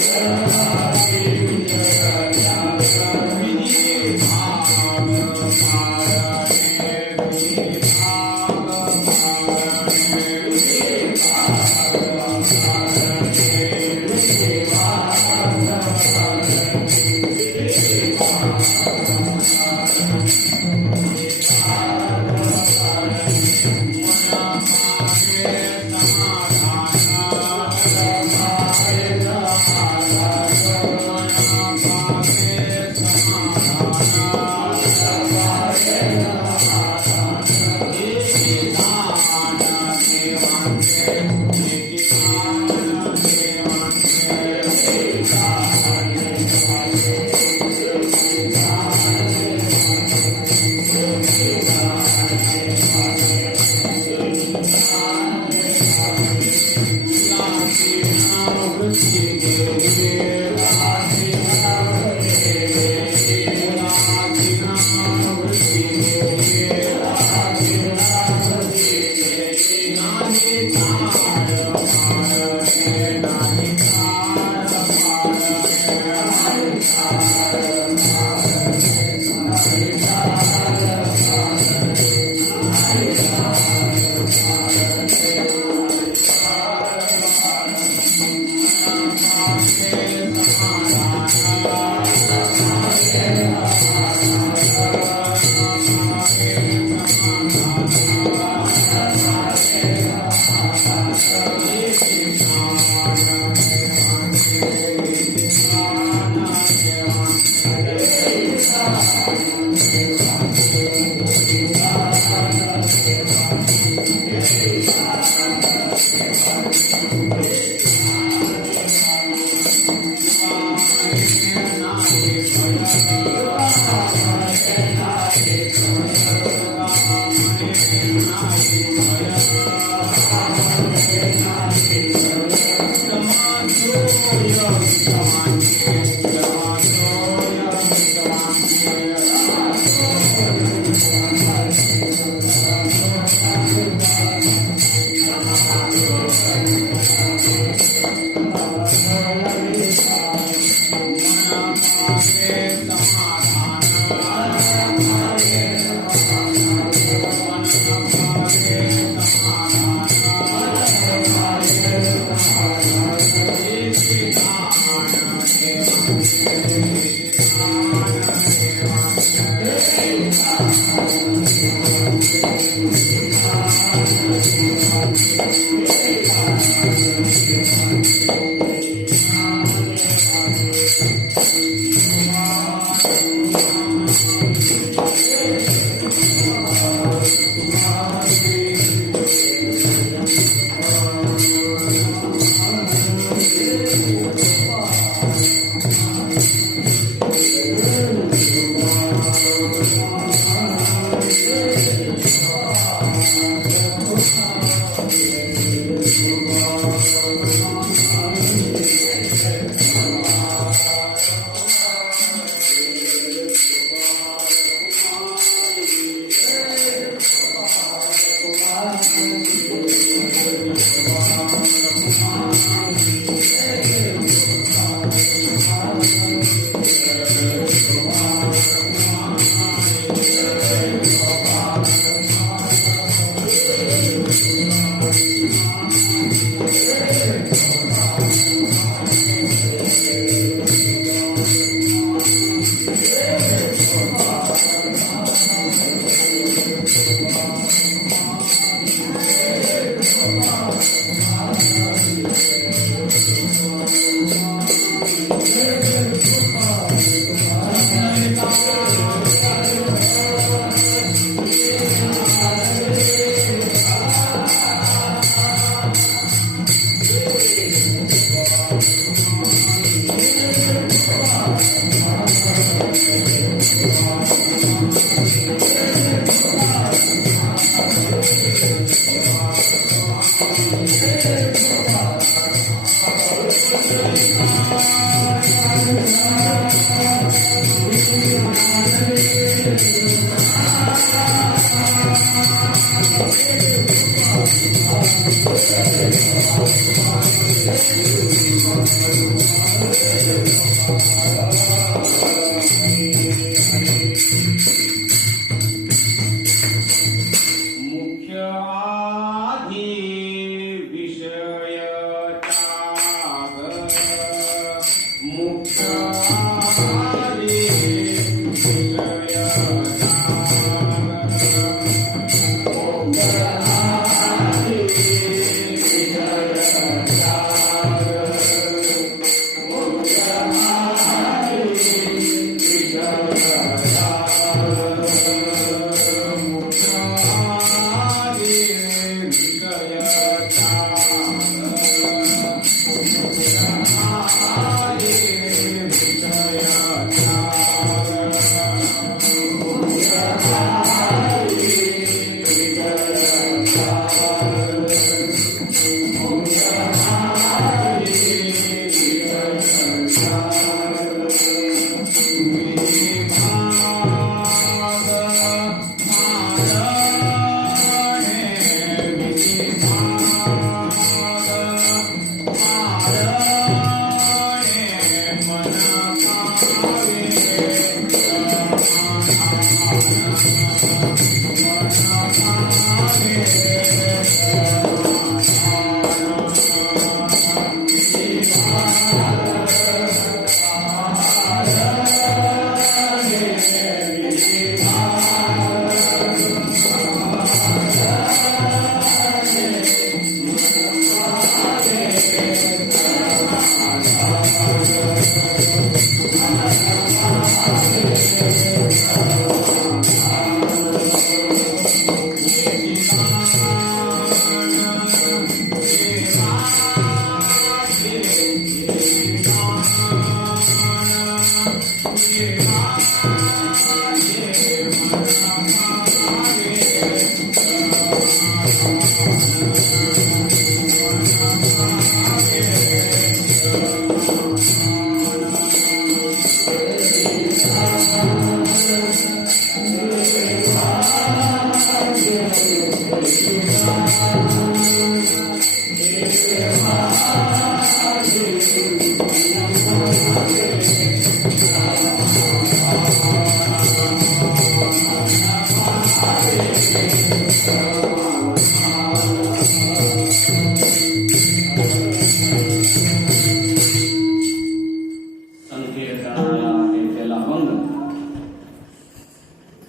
Yeah.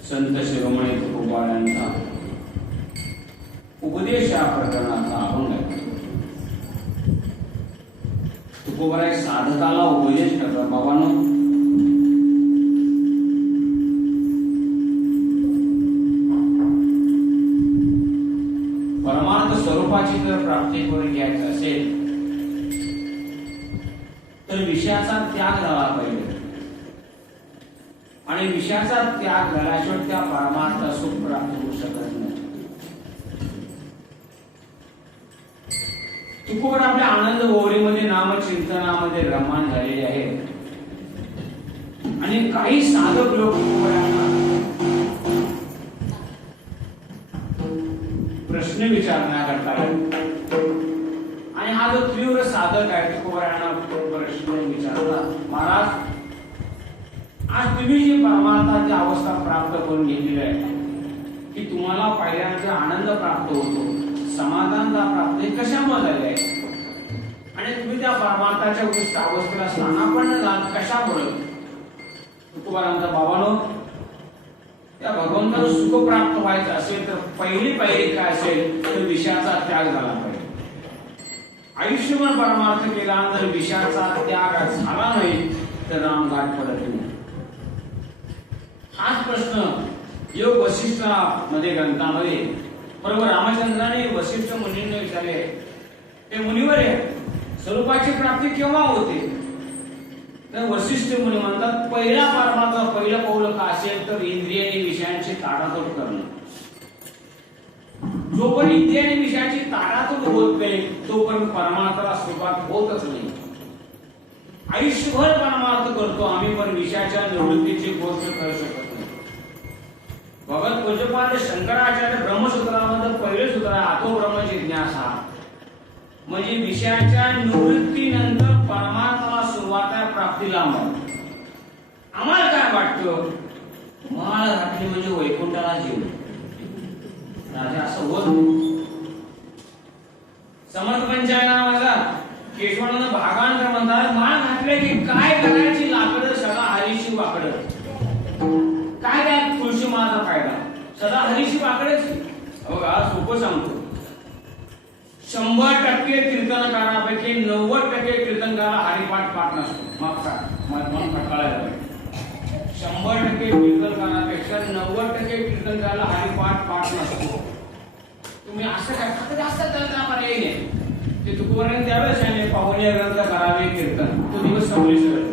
संत शिरोमणी तुकोबारायांचा उपदेश या प्रकरणाचा अभंग आहे. तुकोबाराय साधकाला उपदेश करतात. बाबांनो, परमार्थ स्वरूपाची जर प्राप्ती करून घ्यायची असेल तर विषयाचा त्याग झाला पाहिजे आणि विषयाचा त्याग झाल्याशिवाय त्या परमार्थ सुख प्राप्त होऊ शकत नाही. तुकोबार आपल्या आनंद ओहरीमध्ये नामचिंतनामध्ये रममाण झालेले आहेत आणि काही साधक लोक प्रश्न विचारण्याकरता आणि हा जो तीव्र साधक आहे तुकोबारांना प्रश्न विचारतात, महाराज आज तुम्ही जी परमार्थाची अवस्था प्राप्त करून घेतलेली आहे की तुम्हाला पहिल्यांदा आनंद प्राप्त होतो, समाधान प्राप्त हे कशामुळे झाले आहे आणि तुम्ही त्या परमार्थाच्या उत्कृष्ट अवस्थेला स्थानापन्न झालात कशामुळे? तुकोबारांचा बाबांनो, त्या भगवंताला सुख प्राप्त व्हायचं असेल तर पहिली पायरी काय असेल तर विषयाचा त्याग झाला पाहिजे. आयुष्यभर परमार्थ केला तर विषयाचा त्याग झाला नाही तर रामघाट पडत नाही. हाच प्रश्न योग वशिष्ठ मध्ये ग्रंथामध्ये प्रभू रामचंद्राने वशिष्ठ मुनींना विचारले. ते मुनिवर स्वरूपाची प्राप्ती केव्हा होते? तर वशिष्ठ मुनी म्हणतात पहिला परमार्थ पहिलं पाऊल का असेल तर इंद्रिय आणि विषयांची ताडातोड करणं. जोपर्यंत इंद्रिय आणि विषयाची ताडातोड होत नाही तोपर्यंत परमार्थाला सुरुवात होतच नाही. आयुष्यभर परमार्थ करतो आम्ही पण विषयाच्या निवृत्तीची गोष्ट करू शकत नाही. भगवत पूज्यपाद शंकराचार्य ब्रह्मसूत्रामध्ये पहिले सूत्र आहे, आतो ब्रह्म जिज्ञासा. म्हणजे विषयाच्या निवृत्तीनंतर परमार्थाला सुरुवात आहे, प्राप्तीला आहे. आम्हाला काय वाटतं, माळ घातली म्हणजे वैकुंठाला जीव. राजा असं होत नाही. समर्थ पंचायना माझा केशवानंद भागांतर म्हणतात, माळ घातले की काय करायची लाकडं सदा हरीशी वाकडं. काय काय तुळशी माळाचा फायदा, सदा हरीशी वाकडायची. बघा सोपं सांगतो, 100% कीर्तनकारापैकी 90% कीर्तनकाराला हरिपाठ पाठ नसतो. मग कळायला 100% कीर्तनकारापेक्षा 90% कीर्तनकाराला हरिपाठ पाठ नसतो. तुम्ही असं काय फक्त जास्त पर्याय नाही. ते तुकोबारांनी त्यावेळेस सांगितले, पाहुणे ग्रंथ करावे कीर्तन. तो दिवस संपले सगळे,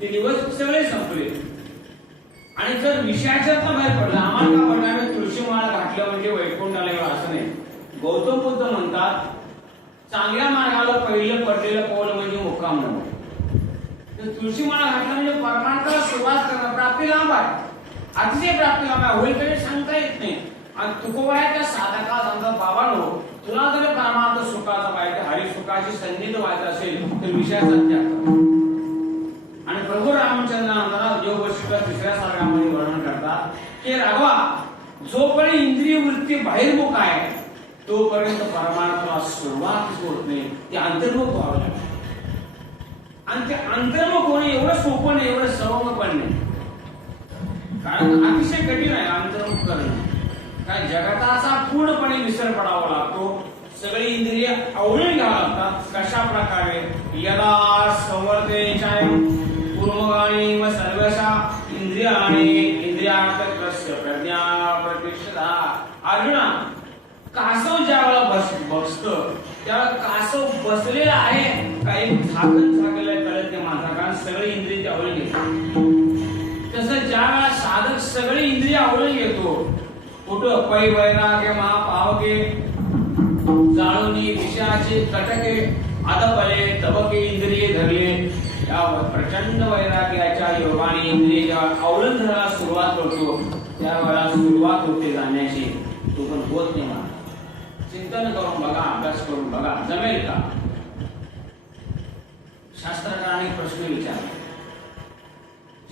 ते दिवस सगळे संपले. आणि जर विषयाच्यातला बाहेर पडला, आम्हाला का पडणार तुळशी माळ घातलं म्हणजे वैकुंठाला येऊ असं नाही. गौतम बुद्ध म्हणतात, चांगल्या मार्गाला पहिलं पडलेलं पाऊल म्हणजे मुक्काम नव्हे. तुळशी माळ घातला म्हणजे परमार्थाला सुरुवात करणं, प्राप्ती लांब आहे, अतिशय प्राप्ती लांब आहे, होईल तरी सांगता येत नाही. आणि तुकोबाराच्या साधकात आमचा बाबांनो, तुला जर परमार्थ सुखाचा पाहिजे, हरी सुखाची सन्निध व्हायचं असेल तर विषयाचा त्याग कर. आणि प्रभू रामचंद्रांना योग वशिष्ठ 3ऱ्या सर्गामध्ये वर्णन करतात की राघवा, जोपर्यंत इंद्रिय वृत्ती बाहेरमुख आहे तोपर्यंत परमार्थाला सुरुवात होत नाही, ते अंतर्मुख व्हावं लागतं. आणि ते अंतर्मुख होणे एवढं सोपं नाही, एवढं सवंग पण नाही. कारण अतिशय कठीण आहे अंतर्मुख करणं. काय जगताचा पूर्णपणे विसर पडावा लागतो, सगळी इंद्रिय आवळून घ्यावं लागतात. कशा प्रकारे, यदा संवर्धनेचायं पूर्वगाणी व सर्वशा इंद्रियाणी इंद्रियार्थकस्य प्रज्ञा प्रतिष्ठा. अर्जुना, कासव ज्यावेळेला बसतं त्यावेळेला कासव बसलेला आहे का एक झाकलेलं आहे कळत नाही माझा, कारण सगळे इंद्रिय त्यावळून घेतात. तसं ज्या वेळेला साधक सगळे इंद्रिय आवळून घेतो, कुठं पै वैराग्य महापावके जाळूनी विषयाचे कटके अदपले तबके इंद्रिये धरले. या प्रचंड वैराग्याच्या योगाने इंद्रिय जेव्हा आवळून धरायला सुरुवात करतो त्यावेळेला सुरुवात होते जाण्याची. तो पण होत नाही. मला चिंतन करून बघा, अभ्यास करून बघा, जमेल का? शास्त्रकाराने प्रश्न विचारला,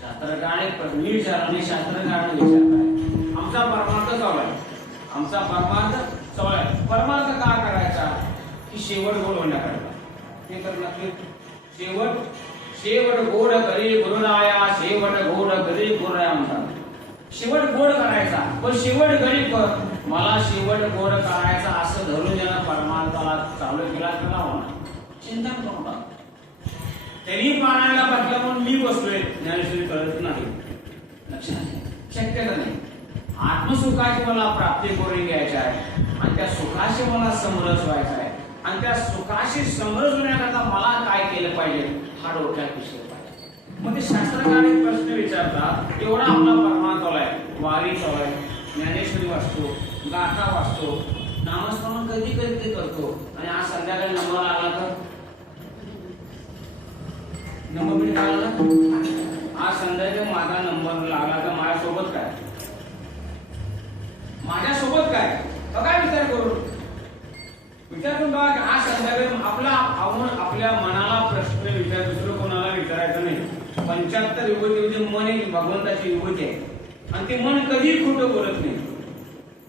शास्त्रकाराने प्रश्न विचारला, शास्त्रकाराने विचारलाय, आमचा परमार्थ चालू आहे, आमचा परमार्थ चालू आहे. परमार्थ का करायचा की शेवट गोड होण्याकरता. ते तर नक्की शेवट गोड करी गुरुराया, शेवट गोड करी गुरुराया म्हणतात. शेवट गोड करायचा, पण शेवट गरीब मला शेवट गोड करायचा असं धरून ज्यांना परमार्थाला चालू केला त्याला होणार. चिंतन करून बघा. त्यांनी पाण्याला बसला म्हणून मी बसलोय, ज्ञानेश्वरी कळत नाही, लक्षात शक्यता नाही. आत्मसुखाची मला प्राप्ती करून घ्यायची आहे आणि त्या सुखाशी मला समरस व्हायचा आहे. आणि त्या सुखाशी समरस होण्याकरता मला काय केलं पाहिजे हा डोक्यात विषय पाहिजे. मग ते शास्त्रकाराने प्रश्न विचारतात, एवढा आपला परमार्थ आहे, वारी चालू आहे, ज्ञानेश्वरी वाचतो, गाथा वाचतो, नामस्मरण कधी कधी करतो, आणि आज संध्याकाळी नंबर आला तर नंबर काय आला, आज संध्याकाळी माझा नंबर लागला तर माझ्यासोबत काय, माझ्यासोबत काय, बघा विचार करून. विचार करून बघा की आज संध्याकाळी आपल्या मनाला प्रश्न विचार, दुसरं कोणाला विचारायचं नाही. 75 विभूती मन एक भगवंताची विभूती आहे आणि ते मन कधी खोटं बोलत नाही.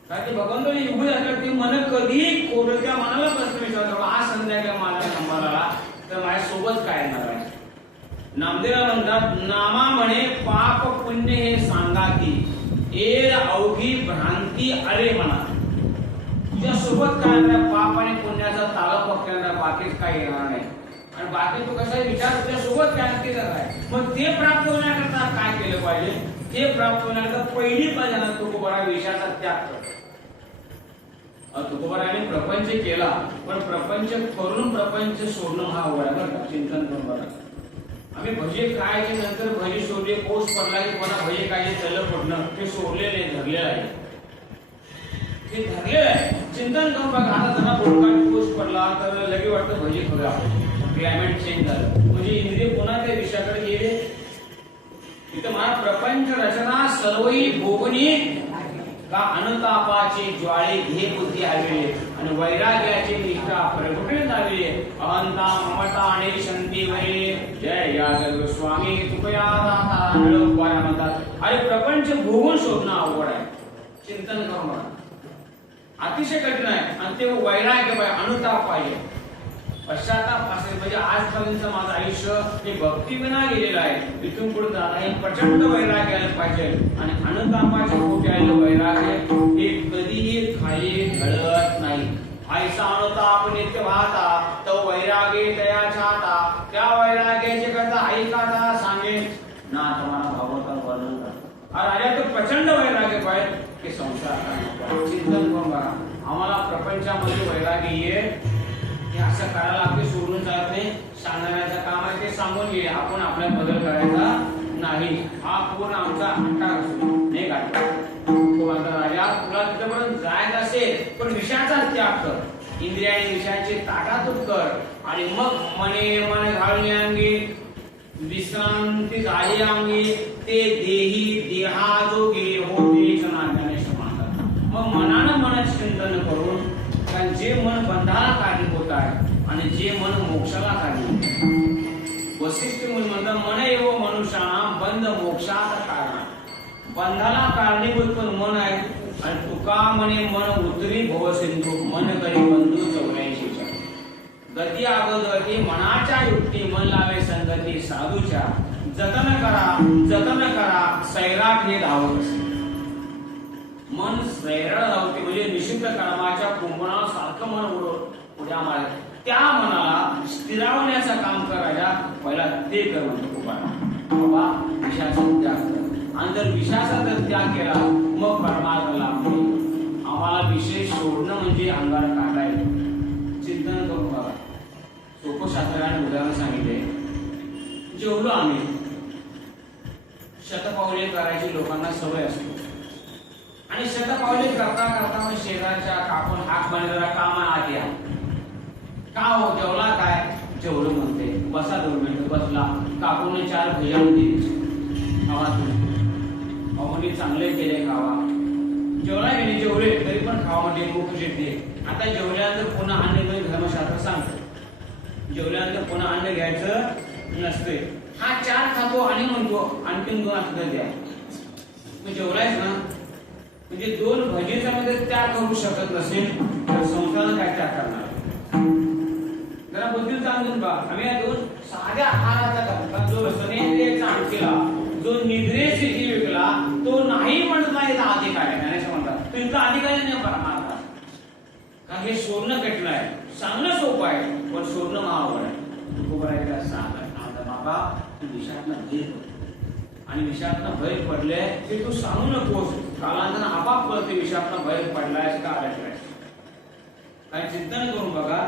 कारण ते भगवंताची विभूती असल्यावर ते मन कधी खोटं, त्या मनाला प्रश्न विचारतो, आज संध्याकाळी माझा नंबर आला तर माझ्यासोबत काय येणार आहे. नामदेव म्हणतात, नामा म्हणे पाप पुण्य हे सांगाती, एल अवघी भ्रांती अरे म्हणा. तुझ्या सोबत काय पाप आणि पुण्याचा ताळा पकडणार, बाकीच काय येणार नाही. आणि बाकी तू कसा विचार तुझ्या सोबत काय आहे. मग ते प्राप्त होण्याकरता काय केलं पाहिजे, ते प्राप्त होण्याकरता पहिली पाहिजे तुकोबारा विषयाचा त्याग कर. तुकोबाराने प्रपंच केला, पण प्रपंच करून प्रपंच सोडणं हा वय चिंतन करून बघा. आम्ही भजे खायचे नंतर भजी सोडले, पाऊस पडला की मला भजे खायचे चल पडणं, ते सोडलेले धरलेलं आहे, ते धरलेलं आहे. चिंतन करून बघा. आता जरा बोलकाट पाऊस पडला तर लगे वाटतं भजी खाऊया, क्लायमेट चेंज झालं म्हणजे इंद्रिय पुन्हा त्या विषयाकडे गेले. इथं मला प्रपंच रचना सर्वही भोगणी का अनुतापाचे ज्वाळे घे बुद्धी हवे आणि वैराग्याचे निष्ठा प्रगटे जावे अहंता ममता आणि शांती वरे जय यादव स्वामी तुकया दाता नळोपाया म्हणतात. अरे प्रपंच भोगून शोधणं अवघड आहे, चिंतन करून बघा, अतिशय कठीण आहे. आणि ते वैराग्य पाहिजे, अनुताप पाहिजे, पश्चाताप असेल. म्हणजे आजपर्यंत माझं आयुष्य हे भक्ती विना गेलेलं आहे, इथून पुढे जाणार हे प्रचंड वैराग्य आलं पाहिजे. आणि अनुतापाचे पोटी आलेलं वैराग्य हे कधीही खाली ढळत नाही. ऐसा अनुताप नित्य वाहता तो वैराग्य तया छाता, त्या वैराग्याचे करता ऐकाता सांगे ना तुम्हाला भागवतात वर्णन करतात. आणि राजा तो प्रचंड वैराग्य पाहिजे की संसार चिंतन करून बघा. आम्हाला प्रपंचामध्ये वैराग्य ये हे असं करायला आपले सोडून जात नाही. सांगण्याचं काम आहे ते सांगून घे, आपण आपल्या बदल करायचा नाही. हा पूर्ण आमचा हट्टा असतो नाही का. तो म्हणता राजा तुला तिथपर्यंत जायचं असेल पण विषयाचा त्याग कर, इंद्रिय आणि विषयाची ताटातूट कर आणि मग मने मन घालणे अंगी विश्रांती झाली अंगी ते देही देहाजोगे होते सनातने समानता. मग मनानं मनाचे चिंतन करून, कारण जे मन बंधाला कारणीभूत आहे आणि जे मन मोक्षाला कारणीभूत. वशिष्ठ मुनी म्हणतात मन एव मनुष्याना बंध मोक्षात कारण. बंधाला कारणीभूत पण मन आहे. आणि तुका म्हणे मन उतरी भव सिंधू मन करी बंधू 84. गती अगोदरती मनाच्या युक्ती मन लावे संगती साधूच्या जतन करा सैराट हे धावत असे. मन सैराट धावते म्हणजे निषिद्ध कर्माच्या कुंभणाला सारखं मन उड्या मारत. त्या मनाला स्थिरावण्याचं काम करायला पहिला ते कर म्हणतो बाबा विषयाचा त्याग कर. आणि जर विषयाचा जर त्याग केला मग परमार्थ लाभ मिळेल. आम्हाला विषय सोडणं म्हणजे अंगार काढायला. चिंतन करून बघा. सोपं शास्त्राने उदाहरण सांगितले. जेवलो आम्ही शतपावले करायची लोकांना सवय असते आणि शतपावले करता करता शेजारच्या कापून हाक मारलेला कामा आत या का हो जेवला काय जेवढं म्हणते बसा 2 मिनिटं. बसला कापून 4 भैया दिली खावा तुम्ही चांगले केले खावा. जेवला गेले जेवले तरी पण खावा म्हणजे मुख जेवते. आता जेवल्यानंतर पुन्हा अन्न धर्मशास्त्र सांगतो जेवल्यानंतर पुन्हा अन्न घ्यायचं नसते. हा 4 खातो आणि म्हणतो आणखीन 2 असं द्या. मग जेवलायच ना म्हणजे 2 भजीचा मध्ये त्याग करू शकत नसेल तर संसाराला काय त्याग करणार. जरा बुद्धी सांगून बा. आम्ही या 2 साध्या आहाराचा करता जो सनेंद्रियचा आणखीला जो निद्रेशी जीव विकला तो नाही म्हणत नाही अधिकारी नाही म्हणतात. तो इतका अधिकारी नाही परमार्थ. का हे सोडणं कठीण आहे, सांगणं सोपं आहे पण सोडणं महावड आहे. बाबा तू विषयातनं बाहेर पड आणि विषयातनं बाहेर पडले ते तू सांगू नकोस. कालांतराने आपाप कळते विषयातनं बाहेर पडलायस का अडकलायस. काही चिंतन करून बघा.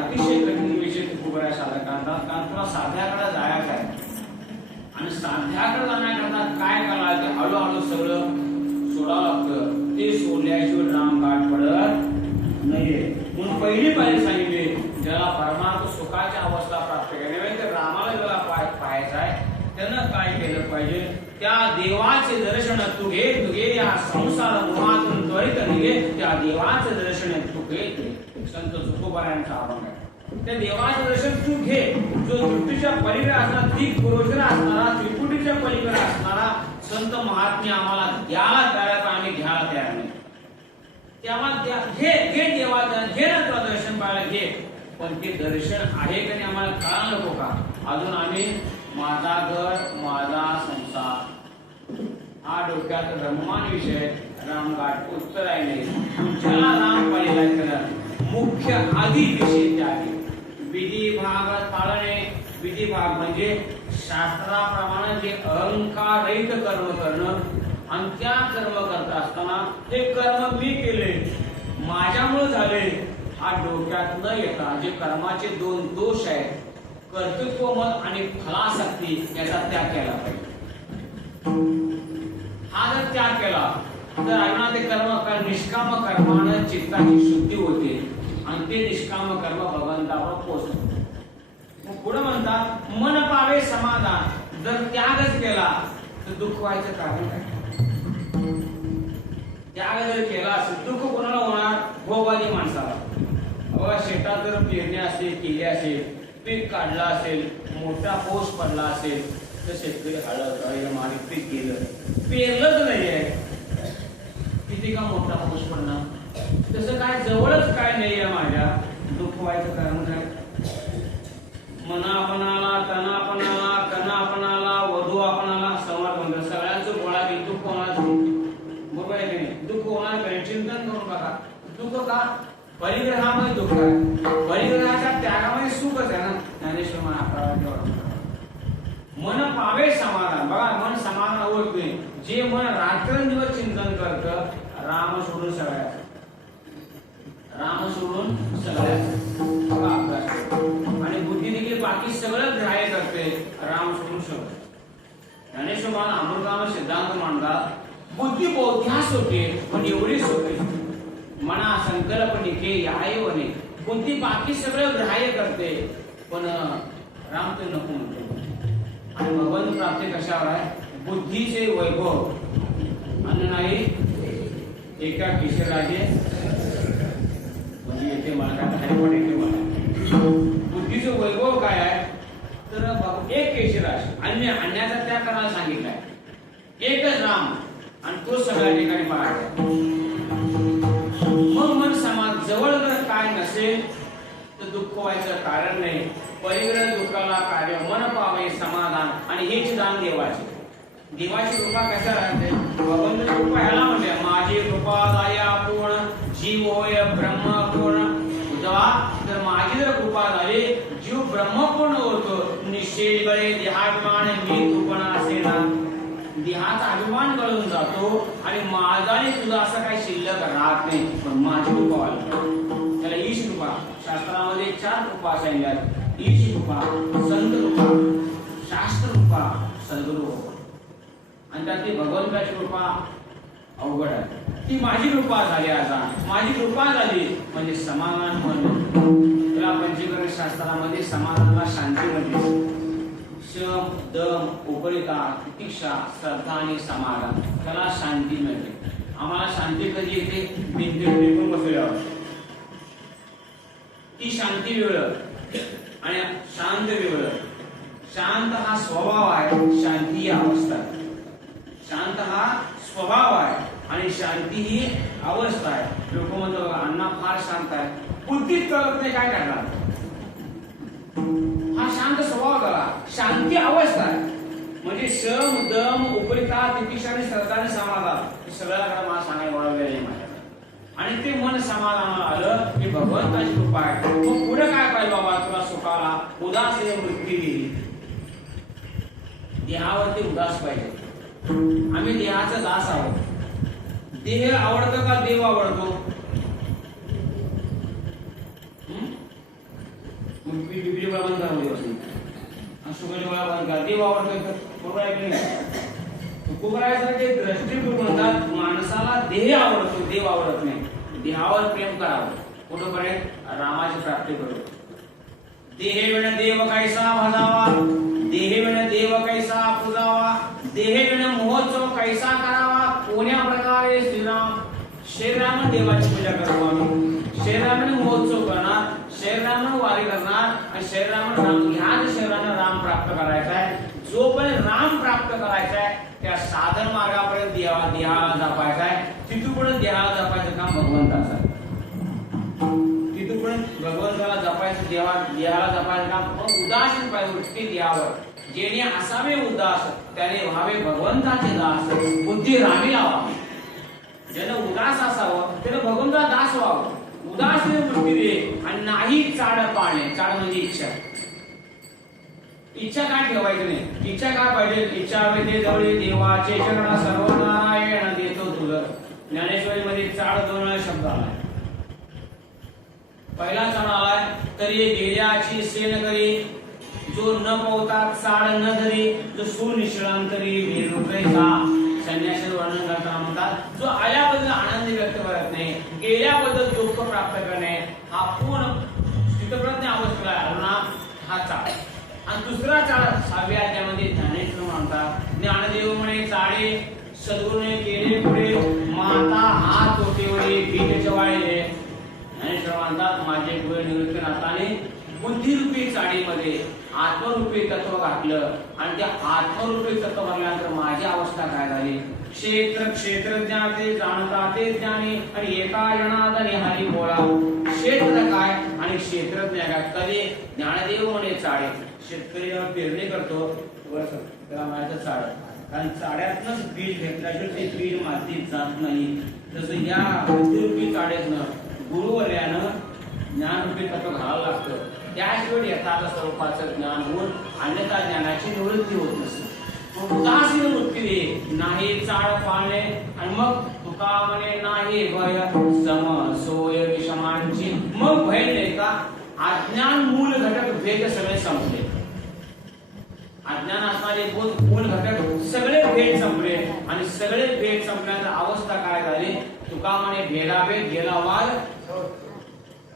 अतिशय कठीण विषय खूप आहे साधकांचा. कारण तुला साध्याकडे जायचं आहे आणि साध्याकडे जाण्याकरता काय करायला ते हळूहळू सगळं सोडावं लागतं. ते सोडल्याशिवाय राम गाठ पडत नाहीये. म्हणून पहिली पायरी सांगितली ज्याला परमार्थ सुखाची अवस्था प्राप्त करायची तर रामाला ज्याला पाहायचं आहे त्यानं काय केलं पाहिजे. त्या देवाचे दर्शन तू घे या संसार मोहातून त्वरित निघे. त्या देवाचे दर्शन तू घे. संत तुकोबारायांचा अभंग आहे. त्या देवाचं दर्शन तू घे जो दृष्टीच्या पलीकडे असणारा दिग पुरोचर असणारा त्रिपुटीच्या पलीकडे असणारा संत महात्मे आम्हाला द्यायला तयार पण आम्ही घ्यायला तयार नाही. त्यामुळे घे देवाचं घे ना तुला दर्शन पाहायला घे पण ते दर्शन आहे का नाही आम्हाला कळायला नको का. अजून आम्ही माझा घर माझा संसार हा डोक्यात रममान विषय रामघाट उत्तर आहे नाही. ज्याला राम पाहिला मुख्य आधी विषय आहे विधी भाग पाळणे. विधी भाग म्हणजे शास्त्राप्रमाणे जे अहंकाररहित कर्म करणं आणि त्या कर्म करत असताना हे कर्म मी केले माझ्यामुळे झाले हा डोक्यात न येता जे कर्माचे 2 दोष आहेत कर्तृत्व मत आणि फलासक्ती याचा त्याग केला पाहिजे. हा जर त्याग केला तर अण्णा ते कर्म निष्काम कर्माने चित्ताची शुद्धी होते आणि ते निष्काम कर्म भगवंतावर पोहोचते. मग पुढे म्हणतात मन पावे समाधान. जर त्यागच केला तर दुःख व्हायचं कारण काय. त्याग जर केला असेल दुःख कोणाला होणार? भोगवादी माणसाला. बघा शेतात जर पेरणी असेल केली असेल, पीक काढलं असेल, मोठा पाऊस पडला असेल तर शेतकरी हळद मारी पीक केलं, पेरलंच नाहीये, किती का मोठा पाऊस पडणार? तसं काय जवळच काय नाहीये माझ्या, दुःख व्हायचं कारण काय? मना आपणाला, तना आपणाला, कणा आपणाला, वधू आपणाला, समाज म्हणतात सगळ्यांचं गोळा केली, दुःख होणार. बरोबर आहे की नाही? दुःख होणार काय? चिंतन करून बघा. दुःख का? परिग्रहामध्ये दुःख आहे, परिग्रहाच्या त्यागामध्ये सुखच आहे ना. ज्ञानेश्वर महाराज मन पावे समाधान. बघा मन समाधान होत नाही जे मन रात्रंदिवस चिंतन करतं, राम सोडून सगळ्याचं, राम सोडून सगळ्याचं. बघा अभ्यास आणि बुद्धी देखील बाकी सगळं ग्राह्य करते, राम सोडून सगळं. ज्ञानेश्वर महाराज अमृतामा सिद्धांत मांडतात, बुद्धी बोध्यास होते पण एवढीच होते, मना संकल्प निके यायवने. बुद्धी बाकी सगळं ग्राह्य करते पण राम ते नको म्हणतो. आणि भगवंत प्राप्ती कशावर आहे? बुद्धीचे वैभव. अन्न नाही एका केशराजे म्हणजे येथे मला काय बाहेर पडेल मला. बुद्धीचं वैभव काय आहे? तर एक केशराज अन्य अन्याचा त्याग करायला सांगितलाय, एकच राम आणि तो सगळ्या ठिकाणी पाहायचा. मग मन समाज जवळ जर काय नसेल तर दुःख व्हायचं कारण नाही. परिग्रह दुःखाला कार्य मन पावे समाधान. आणि हेच दान देवाचे. देवाची कृपा कशा राहते? भगवंत कृपा ह्याला म्हणजे माझी कृपा दया पूर्ण जीव होय ब्रह्मपूर्ण. जेव्हा जर माझी जर कृपा झाली जीव ब्रह्मपूर्ण होतो. निश्चय गळे देहाभिमान मी तूपणा असेना. देहाचा अभिमान गळून जातो आणि माझा आणि तुझा असं काही शिल्लक राहत नाही. पण माझी कृपा व्हायला त्याला ईश कृपा. शास्त्रामध्ये 4 कृपा सांगितल्यात. ईश कृपा, संत कृपा, शास्त्र कृपा, सद्गुरु कृपा. आणि त्यातली भगवंताची कृपा अवघड आहे. ती माझी कृपा झाली. आता माझी कृपा झाली म्हणजे समाधान म्हणून त्याला पंचीकरण शास्त्रामध्ये समाधानाला शांती म्हणजे शम दम उपरिता तितिक्षा श्रद्धा आणि समाधान. त्याला शांती मिळते. आम्हाला शांती कधी येते? भिंतीवर टेकून बसल्यावर ती शांती वेळ आणि शांत वेळ. शांत हा स्वभाव आहे, शांती ही अवस्था. शांत हा स्वभाव आहे आणि शांती ही अवस्था आहे. लोक म्हणतात अण्णा फार शांत आहे, बुद्धीत कळत नाही काय करणार. हा शांत स्वभाव करा, शांती अवस्था आहे. म्हणजे शम दम उपरिता तितिक्षा आणि श्रद्धा आणि समाधान सगळ्याकडे मला सांगायला वेळ नाही माझ्या. आणि ते मन समाधानाला आलं की भगवंताची कृपा आहे. मग पुढे काय पाहिजे? बाबा तुला सुखाला उदास वृत्ती दिली. देहावरती उदास पाहिजे. आम्ही देहाचा दास आहोत. देह आवडतो का देव आवडतो? बिबडी बंद करा देव आवडतो. बरोबर आहे की नाही? तुकोबरायासारखे दृष्टिकोन म्हणतात माणसाला देह आवडतो, देव आवडत नाही. देहावर प्रेम करावं. कुठपर्यंत? रामाची प्राप्ती करू. देहे विण देव कैसा भजावा, देहे विण देव कैसा पूजावा, देहे विण महोत्सव कैसा करावा. कोण्या प्रकारे श्रीराम देवाची पूजा करतो आम्ही. श्रीरामाने महोत्सव करणार, श्रीरामाने वारी करणार आणि श्रीरामाने राम ह्याच श्रीरामाने राम प्राप्त करायचा आहे. जोपर्यंत राम प्राप्त करायचा आहे त्या साधन मार्गापर्यंत देहाला जपायचा आहे. तिथूपर्यंत देहाला जपायचं काम भगवंताचं आहे. तिथूपर्यंत भगवंताला जपायचं, देहाला जपायचं काम. उदासीन पाहिजे देहावर. जेणे असावे उदास त्याने व्हावे भगवंताचे दास. बुद्धी रामी लावावी. ज्यानं उदास असावं त्यानं भगवंताला दास व्हावं. उदास वृत्ती दे आणि नाही चाड पाणे. चाड म्हणजे इच्छा. इच्छा काय ठेवायची नाही. इच्छा काय पाहिजे? इच्छा ते जवळ देवाचे चरण सर्व नारायण देतो तुझं. ज्ञानेश्वरी मध्ये चाड 2 वेळा शब्द आलाय. पहिला चाड आलाय तरी गेल्याची सेन करी, जो न पवतात चाड न धरी, जो सुनिश्रांतरी निर्रुपैसा. संन्यासी वर्णन करताना म्हणतात जो आल्याबद्दल आनंद व्यक्त करत नाही, गेल्याबद्दल दुःख प्राप्त करणे हा पूर्ण स्थितप्रज्ञ अवस्था आहे. हा चाड. आणि दुसरा चाड 6व्या अध्यायामध्ये ज्ञानेश्वर म्हणतात ज्ञानदेव म्हणे चाडे सद्गुरूने केले पुढे माता निवृत्तीनाथाने बुद्धिरूपी चाळीमध्ये आत्मरूपी तत्व घातलं आणि त्या आत्मरूपी तत्व घातल्यानंतर माझी अवस्था काय झाली? क्षेत्र क्षेत्रज्ञाते जाणता ते ज्ञानी आणि एका जनादने हरी बोळा. क्षेत्र काय आणि क्षेत्रज्ञ काय? कधी ज्ञानदेव म्हणे चाळे. शेतकरी जेव्हा पेरणी करतो त्याला माहिती चाळ, कारण चाड्यातनच बीज घेतल्याशिवाय ते बीज मातीत जात नाही. तसं या बुद्धिरूपी चाड्यातनं गुरुवर्यानं ज्ञानरूपी तत्व घालावं लागतं. त्याशिवाय यथार्थ स्वरूपाचं ज्ञान होऊन अन्यथा ज्ञानाची निवृत्ती होत नसते. उदासीन वृत्ती दे नाही चाळ पाळणे आणि मग तुका म्हणे नाही भय सम सोय विषमांची. मग भय नाही का? अज्ञान मूल घटक भेद सगळे संपले. अज्ञान असणारे मूल घटक सगळे भेद संपले आणि सगळे भेद संपल्यानंतर अवस्था काय झाली? तुका म्हणे भेदाभेद गेला वाद.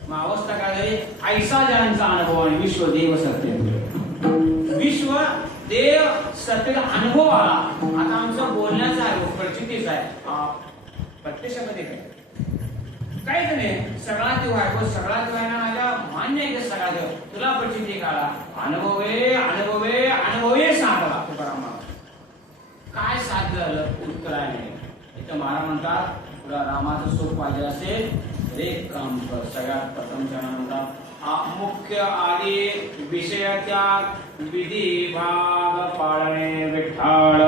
मग अवस्था काय झाली? ऐसा ज्यांचा अनुभव आणि विश्व देव सत्य. विश्व देव सत्य अनुभव आला. आता आमचं बोलण्याचा आहे, प्रचितीचा आहे, प्रत्यक्षामध्ये काय काहीच नाही. सगळा देव आहे, पण सगळा देव आहे ना माझ्या मान्य आहे. सगळा देव तुला प्रचिती काढा. अनुभवे अनुभवे अनुभवे सांगला तुकाराम. काय साध्य झालं? उत्तर आहे. इथं महाराज म्हणतात तुला रामाचं सुख पाहिजे असेल एक काम कर. सगळ्यात प्रथम म्हणतात मुख्य आदी विषय त्याग विधी भाग पाळणे विठ्ठल.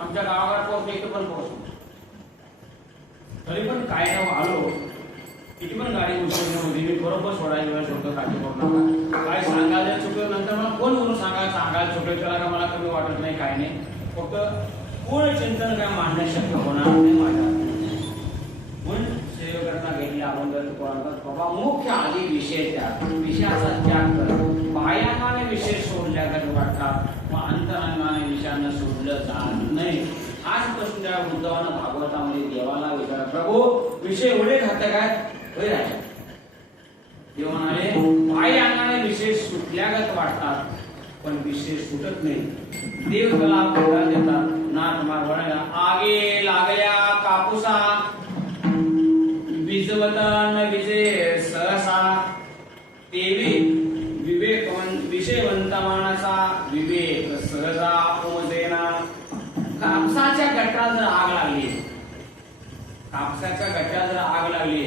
आमच्या गावाला पोहोचले इथं पण पोहोचलो. तरी पण काय नाव आलो किती पण गाडी उचलण्यामध्ये मी बरोबर सोडायची वेळ सोडतो. काळजी करू नका. काय सांगायला चुकलं नंतर मला फोन करून सांगायला चुकलं त्याला का मला कमी वाटत नाही. काय नाही, फक्त पूर्ण चिंतन काय मांडणं शक्य होणार नाही माझ्या. म्हणून सेवकांना घेतले अगोदर बाबा मुख्य आधी विषय त्याग, विषयाचा त्याग कर. बाह्यांगाने विषय सोडल्या जात वाटतात, मग अंतरंगाने विषयानं सोडलं जात नाही. हाच प्रश्न त्या उद्धवानं भागवतामध्ये देवाला विचारला, प्रभू विषय एवढे घातक आहेत होय राजा? देव म्हणाले बाह्य अंगाने विषय सुटल्यागत वाटतात पण विषय सुटत नाही. देव त्याला उत्तर देतात नाथ मारवाड्याला, आगे लागल्या कापूसा विजवतन विजय सहसा, तेवी विषयवंत मानसा विवेक सहजा उमजेना. कापसाच्या गटात जर आग लागली, कापसाच्या गटात जर आग लागली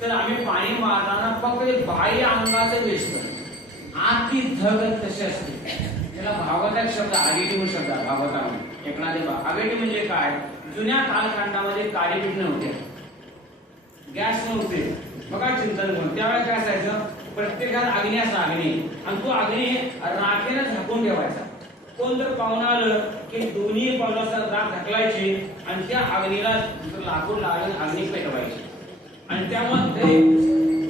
तर आम्ही पाणी मारताना फक्त बाह्य अंगाचं दिसतं, आती धगत तशी असते. त्याला भागवतात शब्द आगेटी म्हणून शब्द भागवतामध्ये एकनाथे आगेटी म्हणजे काय? जुन्या कालखंडामध्ये काळीपीठ नव्हते, गॅस नव्हते. बघा चिंतन करून त्यावेळेस काय असायचं, प्रत्येकात अग्नी असा अग्नी आणि तो अग्नी राखेने झाकून ठेवायचा. कोण जर पाहुणा आलं की दोन्ही पावलाचा राख ढकलायची आणि त्या अग्नीला लाकूड लागून अग्नी पेटवायची आणि त्यामध्ये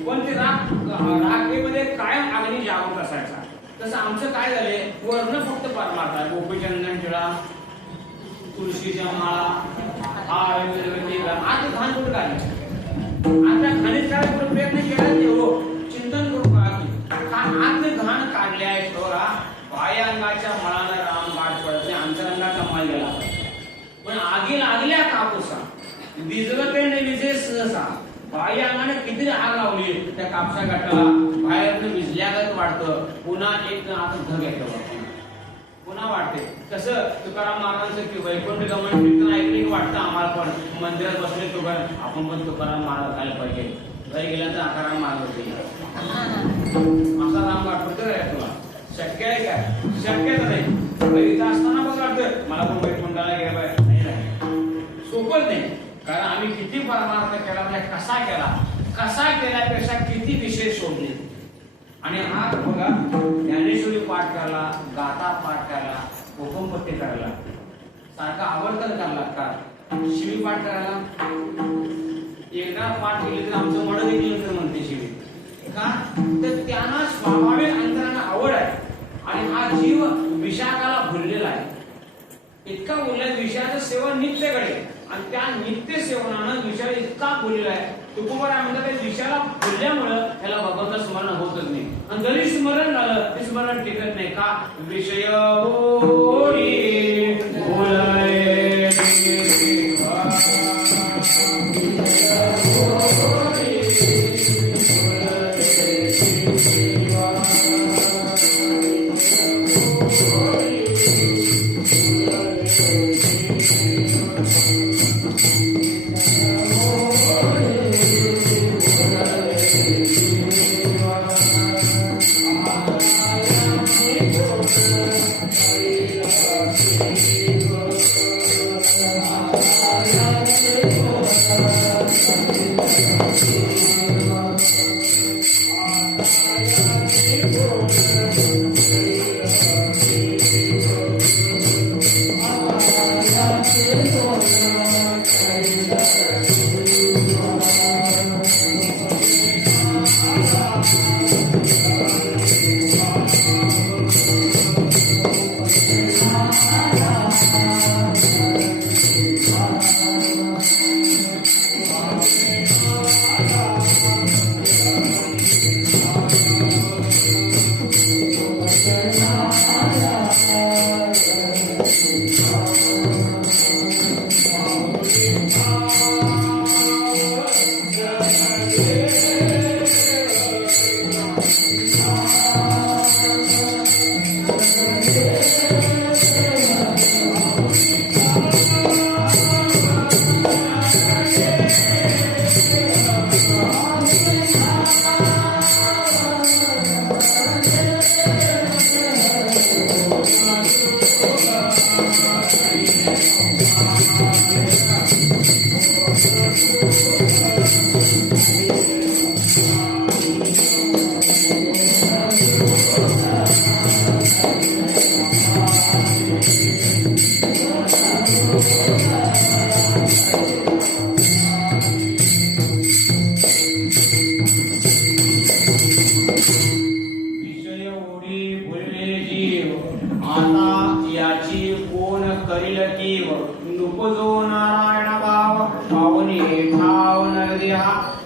पण ते राखेमध्ये कायम अग्नी जागृत असायचा. तसं आमचं काय झालंय, वर्ण फक्त परमार्थ, गोपीचंदन टिळा, तुळशीच्या माळा, आता घाण कुठं काढायचं? आता घाणीच काढायचा प्रयत्न केला तेवढं चिंतन करू का आत घाण काढल्या थोडा बाह्य अंगाच्या मळाला राम गाठ पडत नाही, अंतरंगाचा मळ गेला. पण आगी लागल्या कापूसा विजवते विजय सहसा, बाई अंगाने किती आग लावली त्या कापसा गाठाला, बाहेरनं विजल्यागत वाटतं, पुन्हा एक आता धग येतो, पुन्हा वाटते. तसं तुकाराम महाराजांचं की वैकुंठ गमन कीर्तन ऐकले की वाटतं आम्हाला पण मंदिरात बसले तुकाराम आपण पण तुकाराम महाराज खायला पाहिजे, घरी गेल्यानंतर आकाराम महाराज होते असा राम वाटतो रे तुला. शक्य आहे काय? शक्यच नाही. घरी असताना बघ वाटतं मला पण वैकुंठाला गेला नाही नाही, सोपच नाही. कारण आम्ही किती परमार्थ केला म्हणजे कसा केल्यापेक्षा किती विषय शोधले. आणि हा बघा ज्ञानेश्वरी पाठ करायला, गाथा पाठ करायला, हुकुमपट्टी करायला सारखा आवडतं करायला का? शिवी पाठ करायला एकदा पाठ केली तर आमचं मड देखील म्हणते शिवी का? तर त्यांना स्वाभाविक अंतरानं आवड आहे. आणि हा जीव विशाखाला भुललेला आहे. इतका बोललाय विषयाचं सेवन नित्यकडे, आणि त्या नित्य सेवनानं विषय इतका बोललेला आहे. तुकोबराय म्हणतात विषयाला बोलल्यामुळं त्याला भगवंत स्मरण होतच नाही. आणि जरी स्मरण झालं ते स्मरण टिकत नाही का? विषय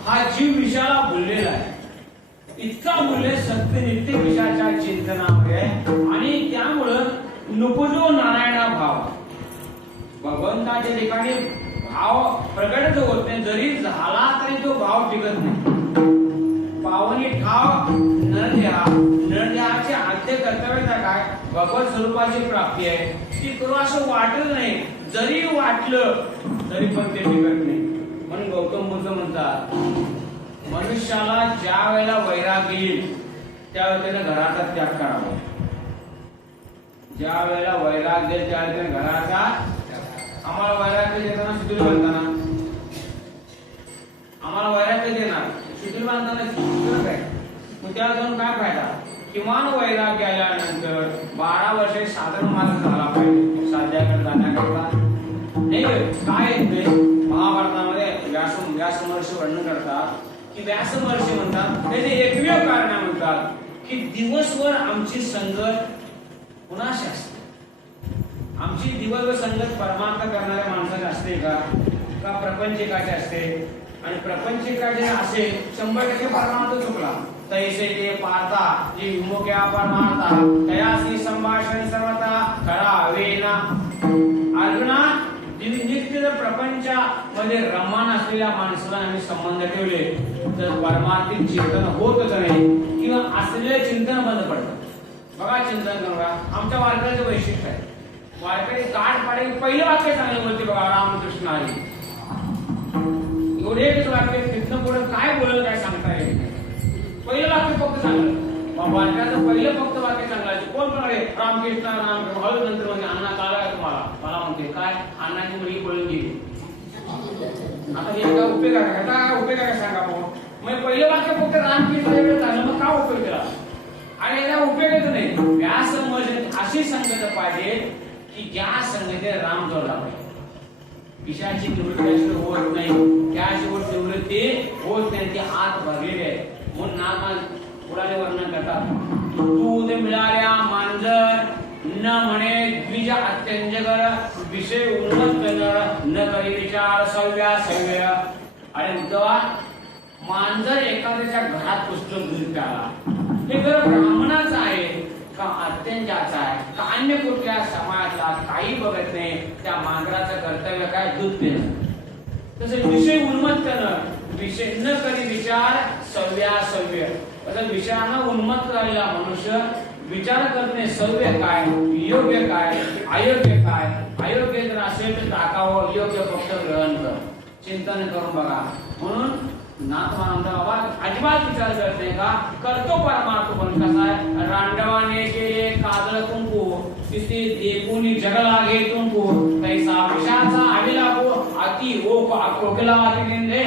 हा जीव विषयाला भुललेला आहे. इतका भुलले सत्य नित्य विषयाच्या चिंतनामध्ये, आणि त्यामुळं नुपुजो नारायणा भाव, भगवंताच्या ठिकाणी भाव प्रकटच होत नाही. जरी झाला तरी तो भाव टिकत नाही. पावनी ठाव नरदेहाचे आद्य कर्तव्य काय? भगवत स्वरूपाची प्राप्ती आहे. ती करू असं वाटत नाही. जरी वाटलं तरी पण ते टिकत नाही. म्हणून गौतम बुद्ध म्हणतात मनुष्याला ज्या वेळेला वैराग येईल त्यावेळेला त्याने घराचा त्याग करावा. ज्या वेळेला वैराग येईल त्यावेळेला त्याने घराचा, आम्हाला वैराग्य देताना शिथिल बांधताना, आम्हाला वैराग्य देणार शिथिल बांधताना शिथिल काय, मग त्याला जाऊन काय फायदा? किमान वैराग्य आल्यानंतर 12 वर्षे साधन मार्ग झाला पाहिजे साध्याकडे जाण्याकरता. नाही काय येते महाभारतामध्ये व्यास महर्षी वर्णन करतात की व्यास महर्षी म्हणतात त्याचे एकमेव कारण म्हणतात की दिवसभर आमची संगत कुणाशी असते? आमची दिवसभर संगत परमार्थ करणाऱ्या माणसाची असते का प्रपंचिकाची असते? आणि प्रपंचिकाचे असेल 100% परमार्थ चुकला. तैसे ते पाहता जे विमुख्या परमार्था तयासी संभाषण सर्वता करावे ना. अर्जुना नित्य जर प्रपंचामध्ये रममान असलेल्या माणसाला आम्ही संबंध ठेवले तर परमार्थिक चिंतन होतच नाही किंवा असलेलं चिंतन बंद पडतं. बघा चिंतन करा, आमच्या वारकऱ्याचं वैशिष्ट्य आहे. वारकरी गाठ पाडे पहिलं वाक्य चांगलं बोलते बघा, रामकृष्ण हरी. एवढे एकच वाक्य, तिथनं पुढे काय बोलल काय सांगता येईल. पहिलं वाक्य फक्त चांगलं, वारकऱ्याचं पहिलं फक्त वाक्य चांगलं आहे. कोण पण रामकृष्ण राम हळू नंतर म्हणजे अण्णा काला का तुम्हाला, मला म्हणते काय अण्णाची मुलगी पळून गेली. आता हे काय उपयोग आहे का, काय उपयोग आहे सांगा भाऊ. मग पहिलं वाक्य फक्त रामकृष्ण एवढं झालं, मग का उपयोग केला. आणि याला उपयोगच नाही. या संगतीत अशी संगत पाहिजे की ज्या संगतीत राम जोडला पाहिजे. पिशाची निवृत्ती होत नाही, त्याची निवृत्ती होत नाही, ती आत भरलेली आहे. म्हणून नागमान पुढाले वर्णन करतात, दूध मिळाल्या मांजर न म्हणे द्विज अत्यंजकर, विषय उन्मत्त न करी विचार सव्या सव्य. आणि उद्धवा, मांजर एखाद्याच्या घरात पुस्तक दूध प्याला, हे घर ब्राह्मणाचं आहे का अत्यंजाचा आहे का अन्य कुठल्या समाजाचा काही बघत नाही. त्या मांजराचं कर्तव्य काय, दूध देणं. तसं विषय उन्मत्त विषय न करी विचार सव्या सव्य. विषयानं उन्मत्त झालेला मनुष्य विचार करणे सव्य काय, योग्य काय, अयोग्य काय. अयोग्य जर असेल तर टाकावं, योग्य फक्त ग्रहण कर, चिंतन करून बघा. म्हणून नाथ म्हणता बाबा अजिबात विचार करत नाही का, करतो परमार्थ पण कसा आहे. रांडवाने केले काजळ कुंकू, तिथे देखून जग लागे तुंकू, तैसा विषाचा अविलापो अति ओप आकोकला अतिनिंदे.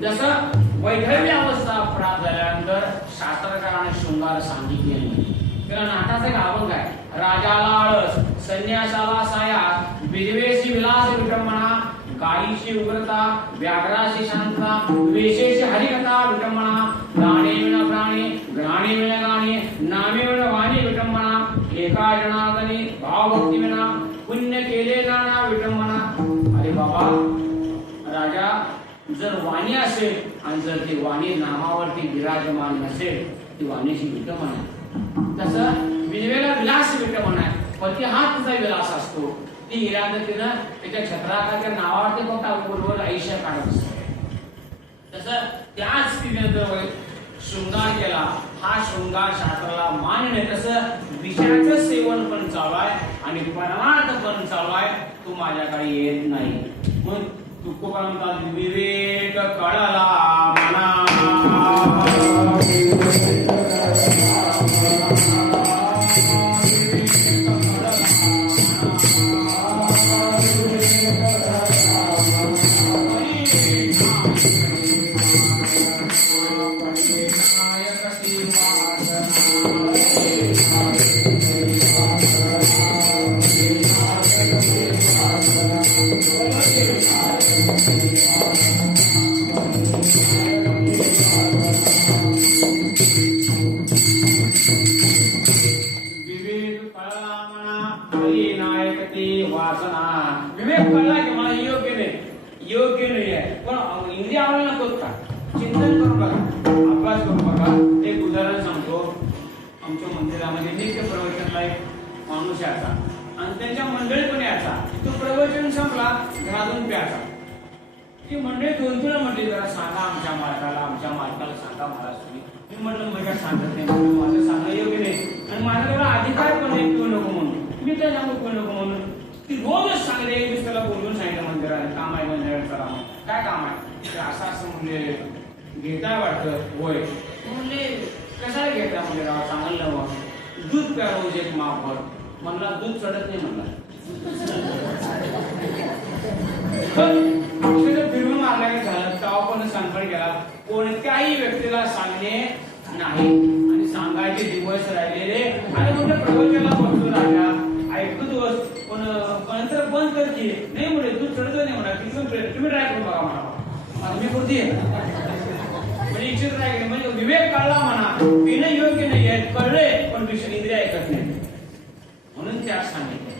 जसं वैधव्य अवस्था प्राप्त झाल्यानंतर शास्त्रकाराने शृंगार सांगितले नाही. त्याला नाटाचे गाभण काय, राजाला आळस, संन्यासाला साया, विधवेशी विलास विटंबना, गायीची उग्रता, व्याघ्राची शांतता, वेशेची हरिकथा विटंबना, प्राणे विना प्राणी, घ्राणे विना गाणे, नामे विना वाणी विटंबना, एका जनार्दनी भावभक्ती विना पुण्य केले नाना विटंबना. अरे बाबा, राजा जर वाणी असेल आणि जर ती वाणी नामावरती विराजमान नसेल, ती वाणीची विटंबना आहे. तसं विधवेला विलास विटंबना आहे. पती हा तुझा विलास असतो. ती इरादतीनं त्याच्या छत्राच्या नावावरती फक्त बरोबर आयुष्य काढत असतो. तसं त्याच स्थितीने जर शृंगार केला, हा शृंगार शास्त्राला मान्य नाही. तसं विषयाचं सेवन पण चालू आहे आणि परमार्थ पण चालू आहे, तू माझ्याकडे येत नाही. मग तुकोबांचा विवेक कळला मना, विवेक कळला की मला योग्य नाही, योग्य नाही आहे. पण इंद्रिय आवडला नको का, चिंतन करून बघा, अभ्यास करून बघा. एक उदाहरण सांगतो. आमच्या मंदिरामध्ये नित्य प्रवचनला एक माणूस यायचा आणि त्यांच्या मंडळी पण यायचा. तो प्रवचन संपला, घरातून प्यायचा. ती मंडळी दोन तीन म्हटली, जरा सांगा आमच्या मालकाला सांगा मला तुम्ही. मी म्हटलं माझ्या सांगत नाही, माझं सांगणं योग्य नाही आणि माझ्याकडे अधिकार पण नाही पिऊ नको म्हणून. मी तर सांगू पिऊ नको म्हणून. ती रोजच सांगते. एक दिवस त्याला बोलून सांगितलं मंदिराने, काम आहे मंदिरात करा. काय काम आहे, असं असं म्हणजे घेताय वाटतं. होय म्हणले, कशाला घेता म्हणजे राव, चांगलं मग दूध प्या रोज एक मापभर. म्हणला दूध चढत नाही म्हणला. फिरवून मारला की झालं. तेव्हा पण संकट गेला. कोणत्याही व्यक्तीला सांगणे नाही आणि सांगायचे दिवस राहिलेले. आणि म्हणजे प्रवचनाला बसतो राजा, ऐकतो दिवस पण नंतर बंद करते नाही म्हणजे तू चढतो नाही म्हणा. तुम्ही ट्राय करून बघा म्हणा, मी कुठे म्हणजे इच्छित ट्राय केली. म्हणजे विवेक कळला म्हणा, पिणं योग्य नाही आहे कळले, पण इंद्रिय ऐकत नाही. म्हणून त्याग सांगितले.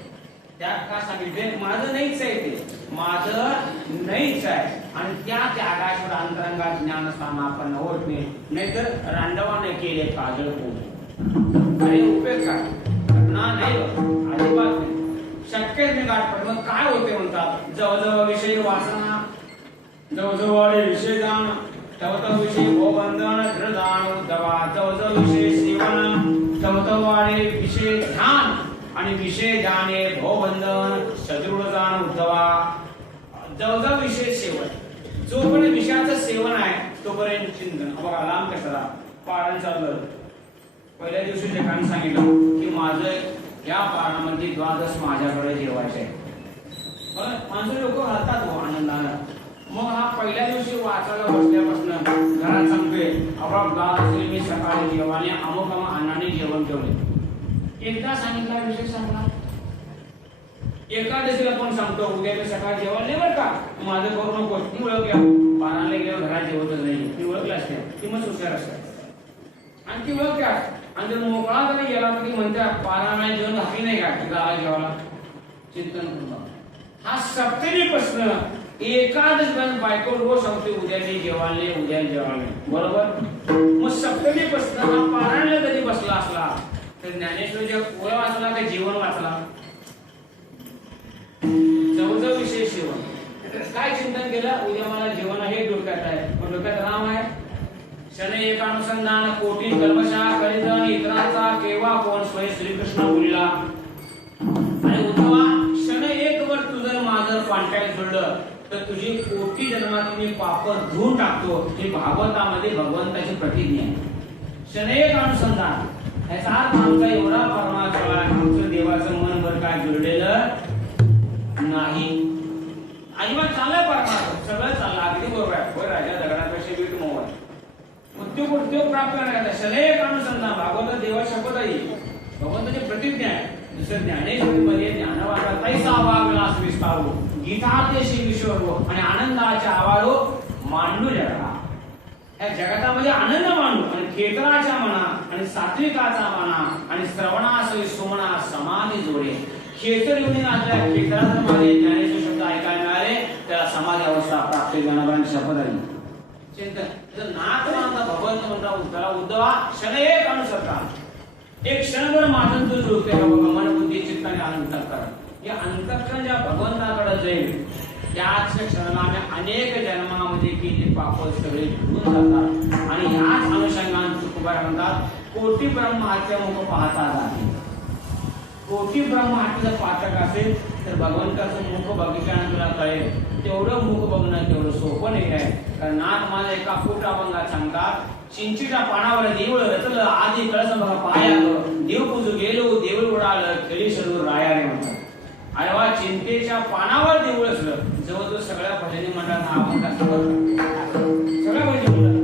त्याग का सांगितले, माझं नाहीच आहे, ते माझं नाहीच आहे. आणि त्या त्यागाशिवर अंतरंगात ज्ञानस्थान आपण होत नाही. नाहीतर रांडवाने केले काजळ पोट. अरे उपयोग काय, घटना नाही, अजिबात नाही. शक्यच नाही गाठ. मग काय होते म्हणतात, जवळजवळ विषय वासना, जवळजवळ विषय जाण, तवतव विषय भोबंधन दृढान उद्धवा, जवळजवळ विषय सेवन, तवतव विषय ध्यान आणि विषय जाणे भोबंधन सदृढ जाण उद्धवा. जवळजवळ विषय सेवन, जोपर्यंत विषयाचं सेवन आहे तोपर्यंत चिंतन. बघा लांब कसा पारण चाललं. पहिल्या दिवशी लेखाने सांगितलं की माझं या पारणामध्ये द्वादश माझ्याकडे जेवायचे आहे. माणसं लोक हलतात हो आनंदानं. मग हा पहिल्या दिवशी वाचायला बसल्यापासून घरात सांगतोय आपण द्वादशी मी सकाळी जेवाने अमुक अन्नाने जेवण ठेवले. एकदा सांगितला विषय सांगला. एकादशीला पण सांगतो उद्या मी सकाळी जेवण नाही बरं का, माझं करू नको. ती ओळखल्या पारायणाला गेल्यावर घरात जेवतच नाही, ती ओळखली असते, ती मग हुशार असते आणि ती ओळखत्या. आणि जर मोकळा जरी गेला तर ती म्हणतात पारायणाला जेवण घातली नाही का तिला जेवायला. चिंतन करून हा सप्तमीपासून एकादश पर्यंत बायको रोज सांगते उद्या मी जेवायला उद्या जेवायला, बरोबर. मग सप्तमीपासून हा पारायणाला कधी बसला असला तर ज्ञानेश्वरीच्या पोळ्या वाचला का जीवन वाचला. जवळजवळ विषय सेवन. काय चिंतन केलं, उद्या मला जेवण आहे डोक्यात आहे, पण डोक्यात राम आहे. क्षण एक अनुसंधान कोटी कल्मशा करीत इतरांचा केव्हा कोण स्वयं श्रीकृष्ण बोलला. आणि उद्धवा क्षण एक वर तुझं माझं कॉन्टॅक्ट जोडलं तर तुझी कोटी जन्मात मी पाप धुवून टाकतो. ही भागवतामध्ये भगवंताची प्रतिज्ञा आहे. क्षण एक अनुसंधान याचा अर्थ आमचा एवढा परमात्मा आमचं देवाचं मन वर काय जोडलेलं नाही. अजिबात चाललंय परमात्मा, सगळं चाललं अगदी बरोबर आहे. होय राजा दगडापेक्षा वीट मऊ आहे. उद्योग प्राप्त करण्याचा शनेक अनुसंधान भागवत देवा शपथ आहे, भगवंताची प्रतिज्ञा आहे. दुसरं ज्ञानेश्वरीमध्ये ज्ञानवादा तैसा वागलास विस्तारो गीतादेशी विश्वरो आणि आनंदाच्या आवारो मांडू जगा. या जगतामध्ये आनंद मांडू आणि खेतराच्या मना आणि सात्विकाचा मना आणि श्रवणास सोमना समाधी जोडे. खेतर येऊन आपल्या खेतरामध्ये ज्ञानेश्वर शब्द ऐकायला मिळाले त्याला समाधी अवस्था प्राप्त ज्ञानवादाची शपथ आली. चिंतन नाथ मानता भगवंत म्हणता त्याला उद्धवा क्षण एक अनुसंधान. एक क्षणभर माझं तू जुळते का बघा मन बुद्धी चित्ताने अंतःकरण. हे अंतःकरण ज्या भगवंताकडे जाईल त्याच क्षणाला आम्ही अनेक जन्मामध्ये केली पाप सगळे धुवून जातात. आणि ह्याच अनुषंगाने तुकोबा म्हणतात कोटी ब्रह्महत्या मुख पाहता जाते. कोटी ब्रह्महत्याचं पाचक असेल तर भगवंताचं मुख बघितल्यानं तुला कळेल. तेवढं मुख बघणं तेवढं सोपं नाही आहे. कारण नाथ माझा एका फूट अभंगात सांगतात चिंचीच्या पानावर देऊळ रचलं आधी कळस बघा पायालं देव पूजू गेलो देऊळ उडालं खेळी सदूर रायाने म्हणतात. अरे वा चिंतेच्या पानावर देऊळ असलं जवळजवळ सगळ्या भजनी मंडळात हा अभंग सगळ्या भजनी मंडळ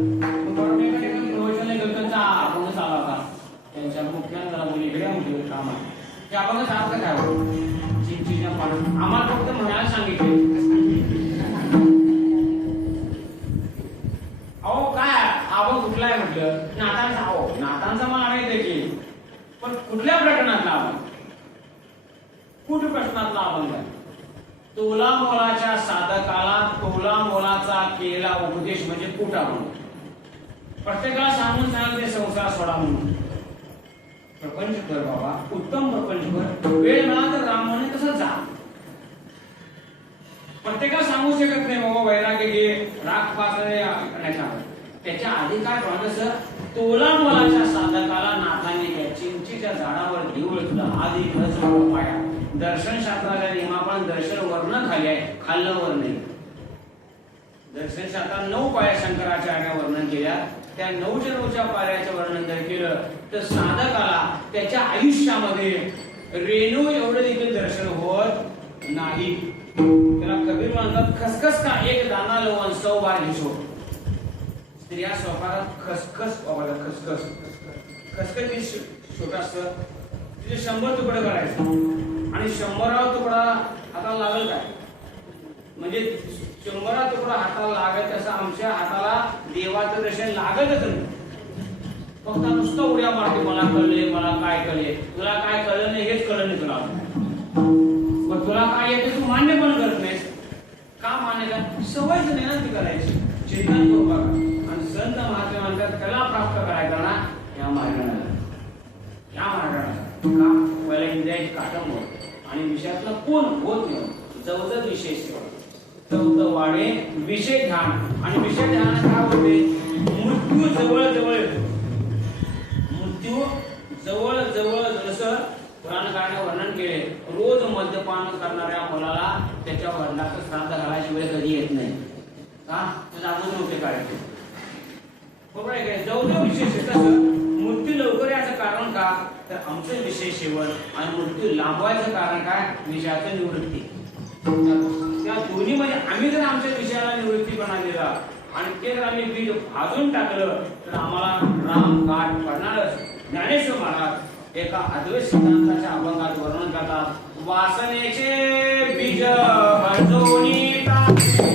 गणपतीचा अभंग चालला होता. त्यांच्या मुख्यानं मुली वेगळ्या मुली काम आहे त्या अभंगाचा अर्थ काय होतो. चिंचीच्या पाना आम्हाला फक्त म्हणायला सांगितले अहो काय अभंग कुठलाय म्हटलं नातांचा. अहो नातांचा मला नाही की पण कुठल्या प्रकरणातला अभंग कुठ प्रश्नातला अभंग आहे. तोला मोलाच्या साधकाला तोला मोलाचा केला उपदेश म्हणजे कुठ अभंग. प्रत्येकाला सांगून सांगते संसार सोडा म्हणून प्रपंच कर बाबा उत्तम प्रपंच कर वेळ मिळाला तर राम म्हणे तसं जा. प्रत्येकाला सांगू शकत नाही बाबा वैराग्य घे राग पासण्याचा. त्याच्या आधी काय म्हणतं तोला मोलाच्या साधकाला नाथाने त्या चिंचीच्या झाडावर देऊळ तुला आधी खरंच पाया. दर्शन शास्त्राच्या नियमाप्रमाणे दर्शन वर्ण खाली आहे खाल्लं वर नाही. दर्शन शास्त्रात 9 पाया शंकराचार्याने वर्णन केल्या. त्या 9च्या पाऱ्याचं वर्णन जर केलं तर साधकाला त्याच्या आयुष्यामध्ये रेणू एवढं देखील दर्शन होत नाही. त्याला कबीर म्हणतात खसखस का एक दाना लवण 100 बार घेसो. स्त्रिया स्वतःला खसखस बाबा खसखस खसखस छोटा असतं तिथे 100 तुकडे करायचं आणि 100वा तुकडा हाताला लागेल काय म्हणजे 100वा तुकडा हाताला लागत असं आमच्या हाताला देवाचं दर्शन लागतच नाही. फक्त नुसतं उड्या मारते मला कळले मला काय कळले तुला काय कळलं नाही हेच कळलं नाही तुला. पण तुला काय येते तू मान्य पण करत नाहीस का मान्य कर सवयच नाही ना ती करायची. चिंतन करू बघा आणि संत महात्मा म्हणतात कला प्राप्त करायचा ना या मार्गाने का पहिला इंद्रियाची काटम आणि विषयातला कोण होत नाही. जवळजवळ विषय सेवा चौथं वाढे विषय ध्यान. आणि विषय ध्यान काय होते? मृत्यू जवळ जवळ येतो. मृत्यू जवळ जवळ जसं पुराणकाराने वर्णन केले, रोज मद्यपान करणाऱ्या मुलाला त्याच्या वडिलाचं श्राद्ध घालायची वेळ कधी येत नाही का? त्याला अगोदर नव्हते काढायचे. बरोबर आहे काय? जवळजवळ विशेष तसं मृत्यू लवकर याचं कारण का? तर आमचं विषय सेवन आणि मृत्यू लांबवायचं कारण काय? विषयाचं निवृत्ती. त्या दोन्ही मध्ये आम्ही जर आमच्या विषयाला निवृत्तीपणा दिला आणि ते जर आम्ही बीज भाजून टाकलं तर आम्हाला राम गाठ पडणारच. ज्ञानेश्वर महाराज एका अद्वैत सिद्धांताच्या अभंगात वर्णन करतात, वासनेचे बीज भाजोनी टाकले.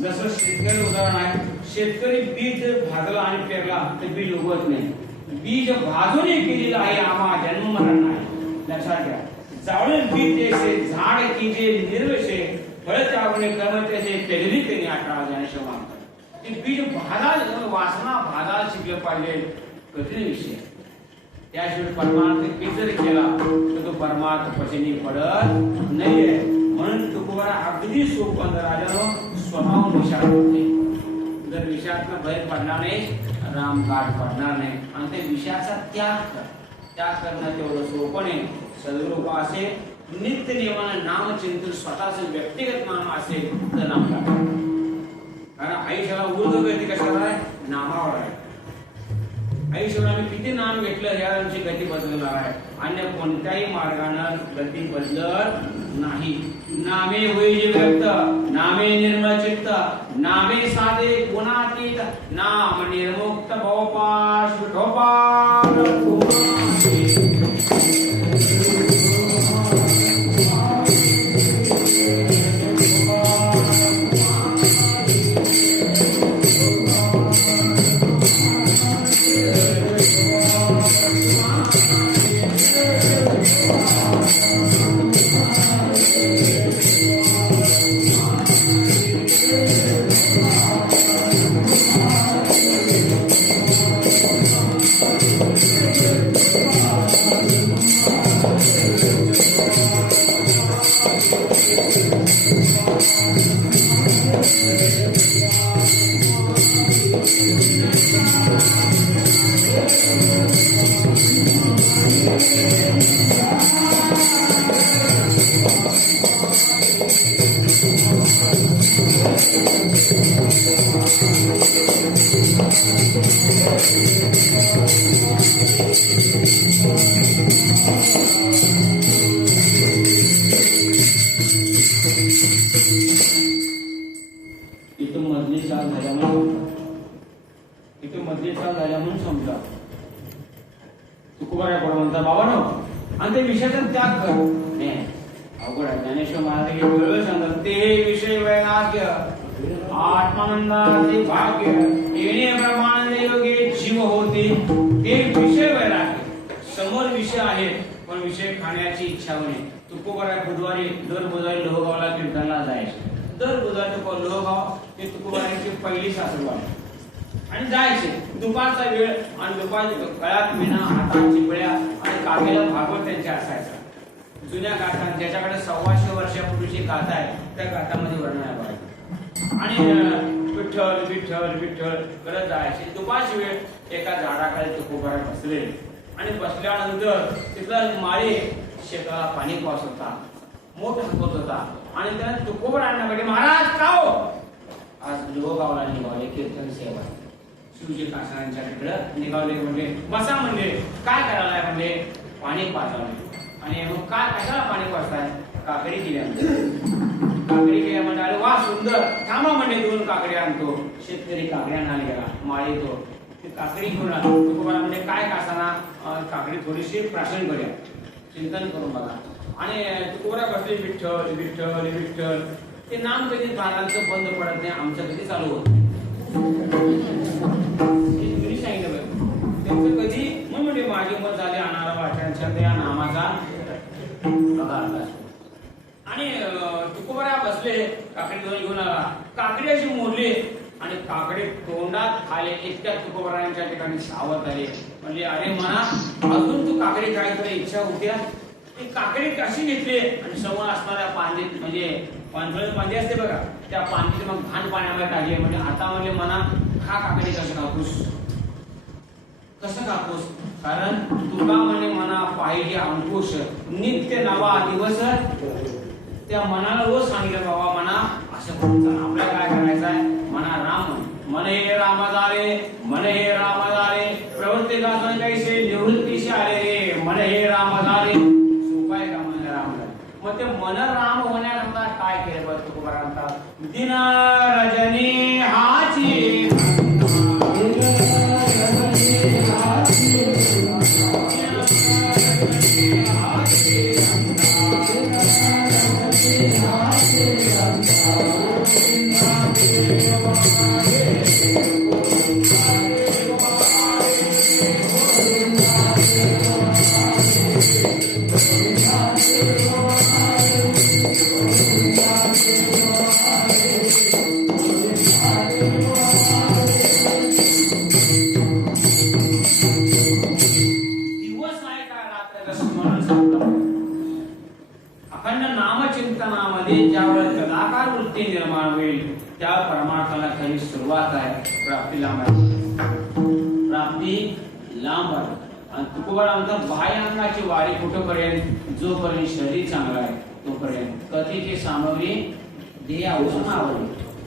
जसं शेतकरी उदाहरण आहे, शेतकरी बीज भाजला आणि पेरला तर बीज उगवत नाही. बीज भाजून केलेलं आहे आम्हा जन्म मरण नाही. लक्षात घ्या. जावळे बीज जैसे झाड की जे निर्वशे फळ त्यागुणे कर्म त्याचे पेरली त्यांनी 18 ज्ञानेश्वर मानतात. ते बीज भादा वासना भादा शिकलं पाहिजे. कठीण विषय. त्याशिवाय परमार्थ किती जरी केला तर तो परमार्थ पचनी पडत नाहीये. म्हणून तुकोबारा अगदी सोपं राजानं स्वतःहून विचार करते. जर विषयातनं बाहेर पडणार नाही रामकाठ पडणार नाही. आणि त्या विषयाचा त्याग करणं तेवढं सोपं नाही. सद्गुरू असे नित्य नियमानं नामचिंतन स्वतःच व्यक्तिगत नाम असेल तर नाम लागतं. कारण आयुष्याला ऊर्ध्वगती कशावर आहे? नामावर आहे. आयुष्यावर आम्ही किती नाम घेतलं या आमची गती बदलणार आहे. अन्य कोणत्याही मार्गानं गती बदलत नाही. नामे होई व्यक्त, नामे निर्मळ चित्त, नामे साधे गुणातीत, नाम निर्मुक्त भवपाश विठोबा. मधली चाल झाल्या म्हणून समजा. तुकोबा म्हणतात बाबांनो आणि ते विषयाचा त्याग कर. नाही अवघड आहे. ज्ञानेश्वर महाराज वेगळं सांगतात ते विषय वैराग्य आत्मानंदाचे भाग्य येणे ब्रह्मानंद योगे जीव होते. ते विषय वैराग्य समोर विषय आहेत पण विषय खाण्याची इच्छा होणे. तुकोबा बुधवारी दर बुधवारी लोहगावला कीर्तनला जायचे. दर बुधवारी लोहगाव ते तुकोबाची पहिली सासरवाडी आणि जायचे. दुपारचा वेळ आणि दुपारच्या गळ्यात विणा हातात चिपळ्या आणि काकेला भागवत त्यांच्या असायचा. जुन्या गाथा ज्याच्याकडे 125 वर्षापूर्वीची गाथा आहे त्या गाथामध्ये वर्णन आहे. आणि विठ्ठल विठ्ठल विठ्ठल करत जायचे. दुपारची वेळ एका झाडाखाली तुकोबा बसले आणि बसल्यानंतर तिथला माळी शेताला पाणी पावस होता मोठा होत होता. आणि त्याने तुकोबा आणण्याकडे महाराज का हो आज लोहगावला निघाले कीर्तन सेवा शिवजी कासारांच्या तिकडं निघाले. म्हणजे बसा म्हणजे काय करायला म्हणजे पाणी पाजवले. आणि मग काय कशाला पाणी पाजताय? काकडी केल्या. काकडी केल्या म्हणजे अरे वा सुंदर थांबा म्हणजे 2 काकडी आणतो. शेतकरी काकडी आणायला गेला माळी तो ती काकडी घेऊन आला. तुकोबा म्हणजे काय कासाना काकडी थोडीशी प्राशन करूया चिंतन करून बघा. आणि तुकोबा बसले विठ्ठल विठ्ठल विठ्ठल. ते नाम कधी महाराजांचं बंद पडत नाही. आमचं कधी चालू होत त्यांचं कधी मग म्हणजे माझे मत झाले अनारा वाचनाच्या त्या नामाचा आणि तुकोबा बसले काकडी घेऊन आला. काकडी अशी मोडली आणि काकडी तोंडात खाले. इतक्या तुकोबारांच्या ठिकाणी सावध आले. म्हणजे अरे म्हणा अजून तू काकडी काय तुला इच्छा होत्या. ती काकडी कशी घेतली आणि समोर असणाऱ्या पांदीत म्हणजे पांदी असते बघा त्या पांदीत मग घाण पाण्यामध्ये टाकली. म्हणजे आता म्हणजे म्हणा खा काकडी कसं कापूस कसं कापूस. कारण तुका म्हणे मना पाहिजे अंकुश नित्य नवा दिवस. त्या मनाला रोज सांगितलं बाबा म्हणा असं करून आपल्याला काय करायचं आहे. म्हणा राम मन हे राम झाले मन हे राम झाले प्रवृत्ती कैसे निवृत्तीशी आले रे मन हे राम झाले सोपाय का मन राम झाले. मग ते मन राम होण्याकरता काय केलं बघ तुकोबा म्हणतात दिन रजनी हाची परमार्थाला खरी सुरुवात आहे, प्राप्ती लांब आहे, प्राप्ती लांब आहे. आणि तुकोबारा म्हणतात बाह्य अंगाची वारी कुठपर्यंत, जोपर्यंत शरीर चांगलं आहे तोपर्यंत. कथेची सामग्री देह औषध आवडली,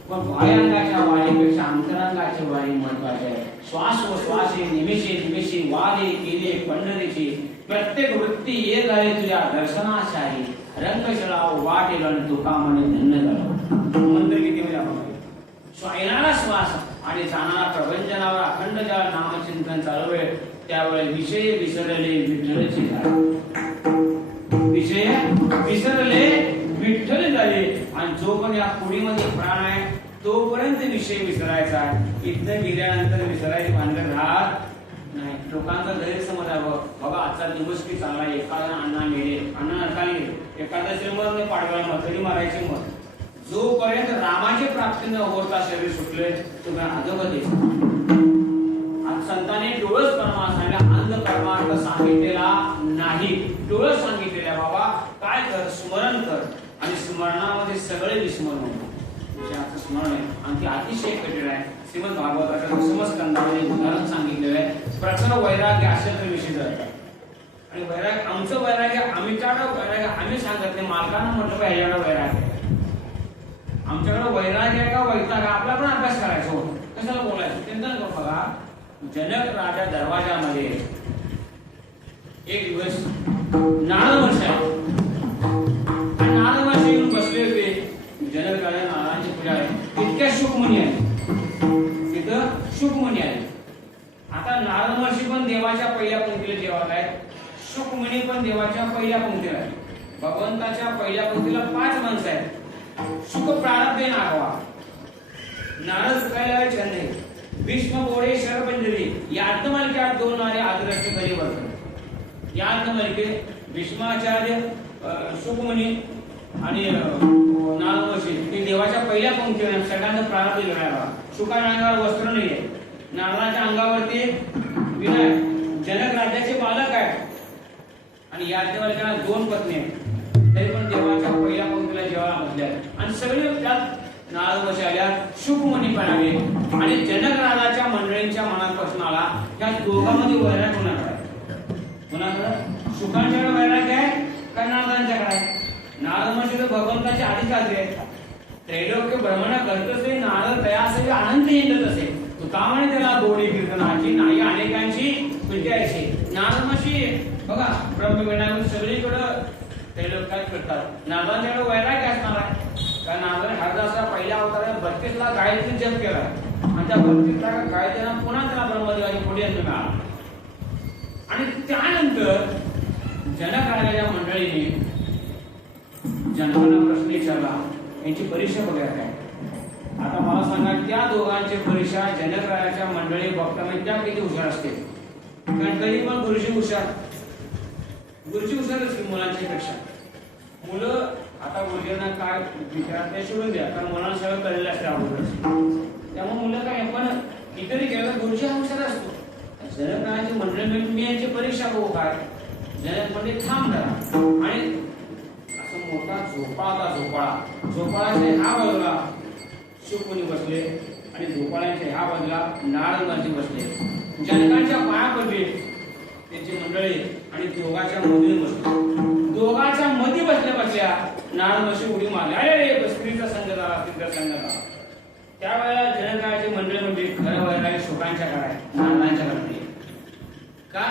पण बाह्य अंगाच्या वारीपेक्षा अंतरंगाची वारी महत्वाची आहे. श्वास व श्वासे निमिषे निमिषे वादे केले पंढरीची, प्रत्येक वृत्ती ये झाले तुझ्या दर्शनाशाही, रंगशळा वाटेल आणि तुका म्हणे धन्य झालं. मंत्र किती म्हणजे आपण येणारा श्वास आणि जाणारा प्रभंजनावर अखंड ज्या नामचिंतन चालू आहे त्यावेळेस विषय विसरले विठ्ठलची झाले, विषय विसरले विठ्ठल झाले. आणि जो पण या पुढीमध्ये प्राण आहे तोपर्यंत विषय विसरायचा आहे. इथनं गेल्यानंतर विसरायची भानगड राहत नाही. लोकांचा गैरसमज आहे बाबा आजचा दिवस की चांगला, एखादा अण्णा मेले, अण्णा नरकाली एखादा श्रीमंत पाडवायला मत तरी मारायचे मत. जोपर्यंत रामाची प्राप्ती न होता शरीर सुटले तुम्ही अधोगतीच. आज संतांनी डोळस परमार्थ सांगितला, अंध परमार्थ सांगितलेला नाही. डोळस सांगितलेला बाबा काय कर, स्मरण कर. आणि स्मरणामध्ये सगळे विस्मरण होते. विषयाचं स्मरण आहे आणि ते अतिशय कठीण आहे. श्रीमद भागवताच्या दशम स्कंदामध्ये उदाहरण सांगितलेलं आहे. प्रखर वैराग्य असेल तर विषय जातात. आणि वैराग्य आमचं वैराग्य आमच्याकडे वैराग्य आम्ही सांगत नाही, मालकांना म्हटलं पाहिजे ह्याच्याकडे वैराग्य. आमच्याकडे वैराग्य आहे का वैताग, आपला पण अभ्यास करायचा होतो. कशाला बोलायचं चिंतन करू. बघा जनक राजा दरवाजामध्ये एक दिवस नारद वर्ष आहे आणि नारद वर्ष येऊन बसले होते. जनक राजा नारायणची पूजा आहे, तितक्या शुकमुनी आहे, तिथं शुकमुनी आहे. आता नारद महर्षी पण देवाच्या पहिल्या पंक्तीला जेवत आहेत, शुकमुनी पण देवाच्या पहिल्या पंक्तीला आहे. भगवंताच्या पहिल्या पंक्तीला 5 माणसं आहेत. शुक प्रारब्धे नागवा, नारद कैलाय छंदे, भीष्म बोडे शरपंजरी. या अर्थमालिकेत 2 नारे आदर्श करी वर्तन. या अर्थमालिकेत भीष्माचार्य, शुकमुनी आणि नारद महर्षी ते देवाच्या पहिल्या पंक्तीवर सगळ्यांना प्रारब्ध लिहायला. शुकाच्या अंगावर वस्त्र नाहीये, नारदाच्या अंगावरती विनय. जनक राज्याचे बालक आहेत आणि या अर्थमालिकेला 2 पत्नी आहेत, तरी पण देवाच्या पहिल्या पंक्तीला जेवायला बसल्या. आणि सगळे त्यात नारद वर्षी आल्या, शुकमुनी पण आले. आणि जनक राजाच्या मंडळींच्या मनापासून आला त्या दोघांमध्ये वैराग्य कोणाकडे, शुकांच्याकडे वैराग्य आहे का नारदांच्याकडे आहे. नारद म्हणजे तर भगवंताचे अधिकारी आहेत. त्रैलोक्य भ्रमण करत असे नारद तयासे आनंद येत असे. तुका म्हणे त्याला गोडी कीर्तनाची नाही अनेकांची विद्यायची. नारद म्हणजे बघा ब्रह्मविनायक सगळीकडं त्रैलोक्यात फिरतात. नारदांच्याकडे वैराग्य असणार आहे कारण नारदाने हरदासला पहिल्या अवतारात 32 लाख गायत्री जप केला आणि त्या 32 लाख गायत्र्यांना पुन्हा त्याला ब्रह्मदेवाची पुढे मिळाला. आणि त्यानंतर जनक राजाच्या मंडळीने जनकांना प्रश्न विचारला, यांची परीक्षा वगैरे काय. आता मला सांगा त्या दोघांची परीक्षा जनक राजाच्या मंडळी बघताना त्या किती हुशार असते. कारण कधी पण गुरुजी हुशार असते मुलांच्या पेक्षा. मुलं आता गुरुजींना काय विचार ते सोडून द्या, कारण मुलांना सगळं कळलेलं असते अगोदर. त्यामुळे मुलं काय पण इतरही केलं गुरुजी हुशार असतो. जनक राजाची मंडळी मी यांची परीक्षा बघू काय. जनक म्हणजे थांब करा आणि मोठा झोपाळाच्या ह्या बाजूला शुकमुनी बसले आणि झोपाळ्याच्या ह्या बाजूला नारद महर्षी बसले. जनकांच्या पाया पडले त्यांची मंडळी आणि दोघांच्या मध्ये बसले. दोघांच्या मध्ये बसल्या नारद महर्षी उडी मारली, अरे स्त्रीचा संग झाला, स्त्रीचा संग झाला. त्यावेळेला जनकाची मंडळी म्हणजे खरं वैराग्य शुकांच्या कडे, नारदांच्या कडे. का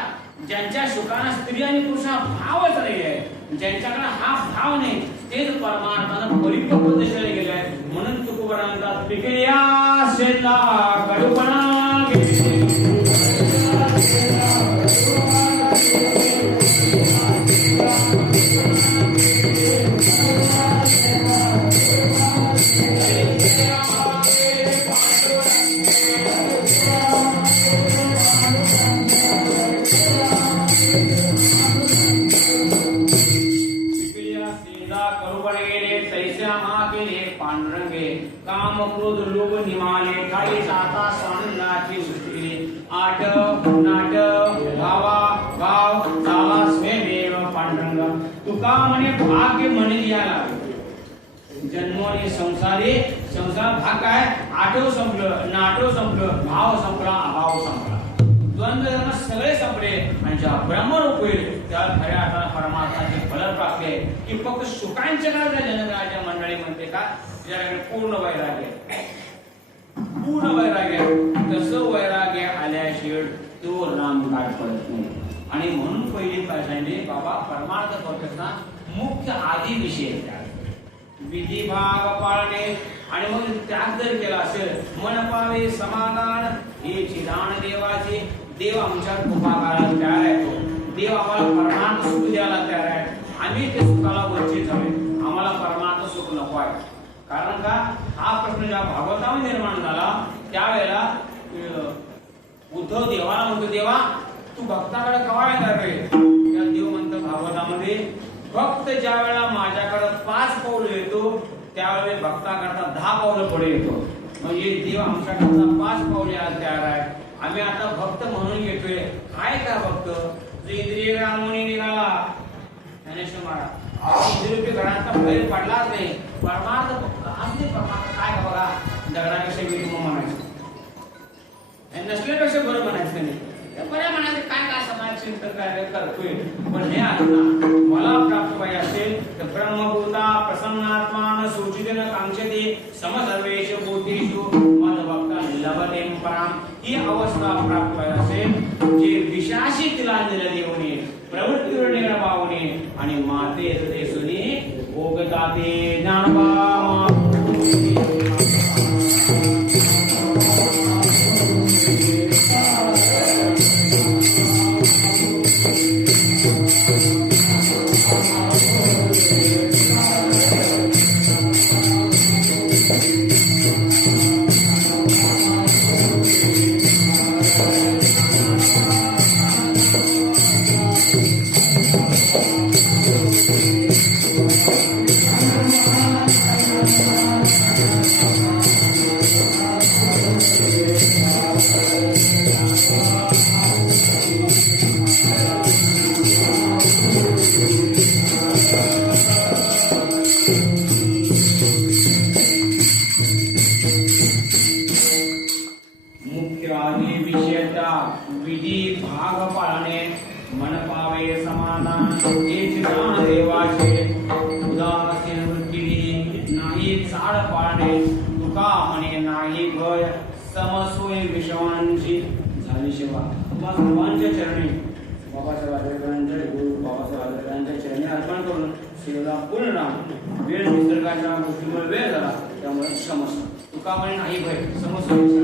ज्यांच्या शुकांना स्त्री आणि पुरुष हा भावच नाही आहे, ज्यांच्याकडे हा भाव नाही तेच परमार्थानं परिपक्व दिशेला गेले आहे. म्हणून तुकोबारा म्हणतात पिकल्या शेला कडूपणा काम क्रोध लोभ निमाने काही जाता स्वानंदाची वृत्ती आठ नाट भावा भाव झाला स्वयंदेव पांडुरंग. तुका म्हणे भाग्य म्हणे याला जन्म आणि संसारी संसार भाग काय आठव संपलं नाटव संपलं भाव संपला अभाव संपला द्वंद्व धर्म सगळे संपले आणि ज्या ब्रह्मरूप होईल त्या खऱ्या अर्थाने परमार्थाची फलप्राप्ती आहे की फक्त सुखांच्या काळात जनकाच्या मंडळी म्हणते का ज्याकडे पूर्ण वैराग्य तसं वैराग्य आल्याशिवाय तो नाम काय पडत नाही आणि म्हणून पहिली काय सांगितले बाबा परमार्थ करताना मुख्य आदी विषय विधी भाग पाळणे आणि मग त्याग जर केला असेल मन पावे समाधान हे चिदान देवाचे देव आमच्या कृपा करायला तयार आहे तो देव आम्हाला परमार्थ सुख द्यायला तयार आहे आम्ही ते सुखाला वंचित झाले आम्हाला परमार्थ सुख नको आहे कारण का हा प्रश्न जेव्हा भागवतामध्ये निर्माण झाला त्यावेळेला उद्धव देवाला म्हणतो देवा तू भक्ताकडे कवा येणार रे त्या देव म्हणतो भागवतामध्ये भक्त ज्या वेळेला माझ्याकडे 5 पाऊल येतो त्यावेळेस भक्ताकरता 10 पावलं पुढे येतो म्हणजे देव आमच्याकरता 5 पाऊल यायला तयार आहे आम्ही आता भक्त म्हणून येतोय काय का भक्त जो इंद्रिय रामोनी निघाला ज्ञानेश्वर महाराज इंद्रिय घरात बाहेर पडलाच नाही परमार्थ असते परमार्थ काय का बघा दगडापेक्षा मी तुम्हाला म्हणायचं नसल्यापेक्षा बरं म्हणायचं नाही बऱ्या म्हणायचं काय काय समाज चिंतन कार्य करतोय पण हे आता मला प्राप्त पाहिजे असेल तर ब्रह्मभूता प्रसन्नात्मान सूचितेन कांक्षते समसर्वेश भूतेषु मदभक्ता लभते पराम ही अवस्था प्राप्त पाहिजे असेल जे विशाशी तिलांजली देऊने प्रवृत्तीवर निघा पावणे आणि माते ते सुनी भोगताते ज्ञानबा वेळ निसर्गाच्या गोष्टीमुळे वेळ झाला त्यामुळे समस्या तुका म्हणे नाही भय समस्या नाही भय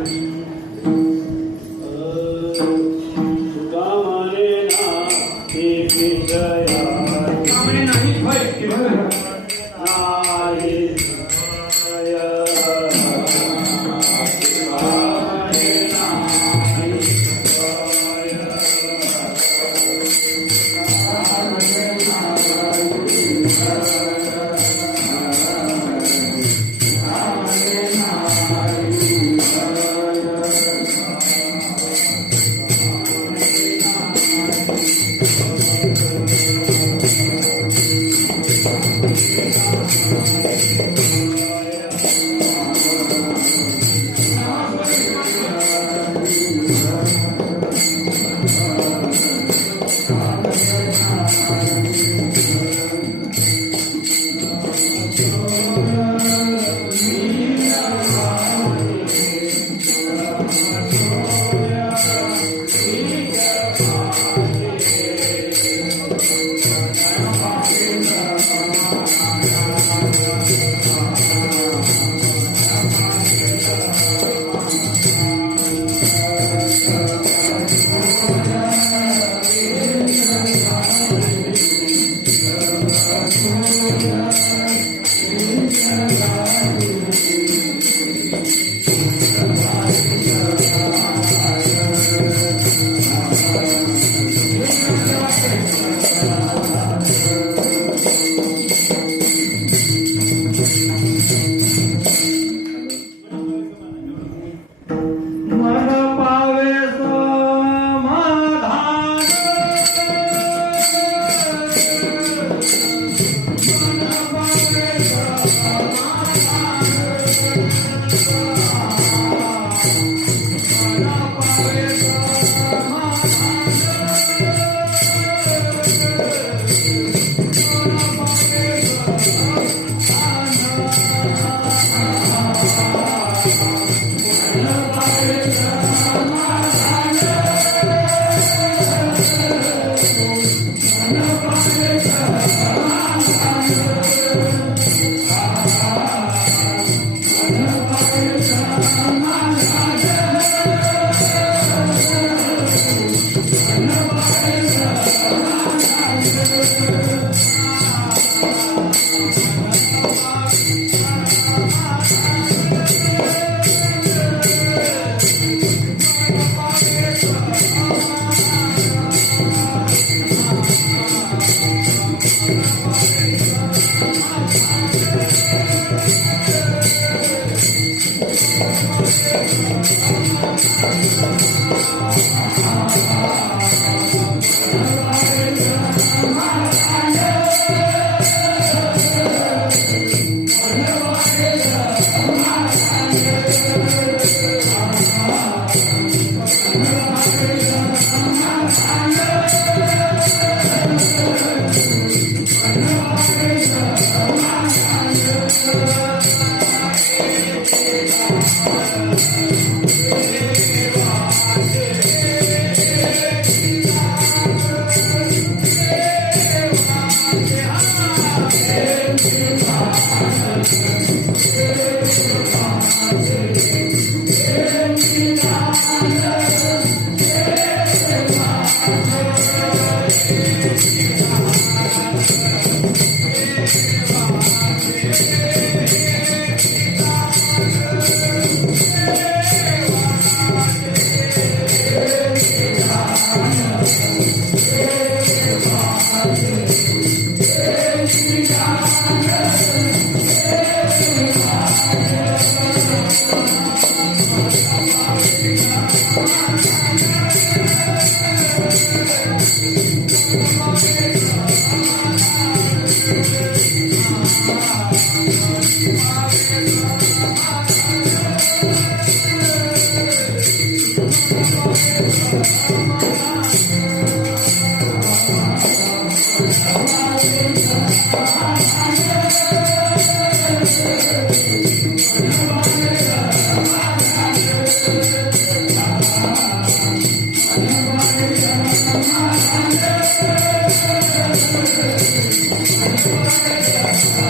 Thank you.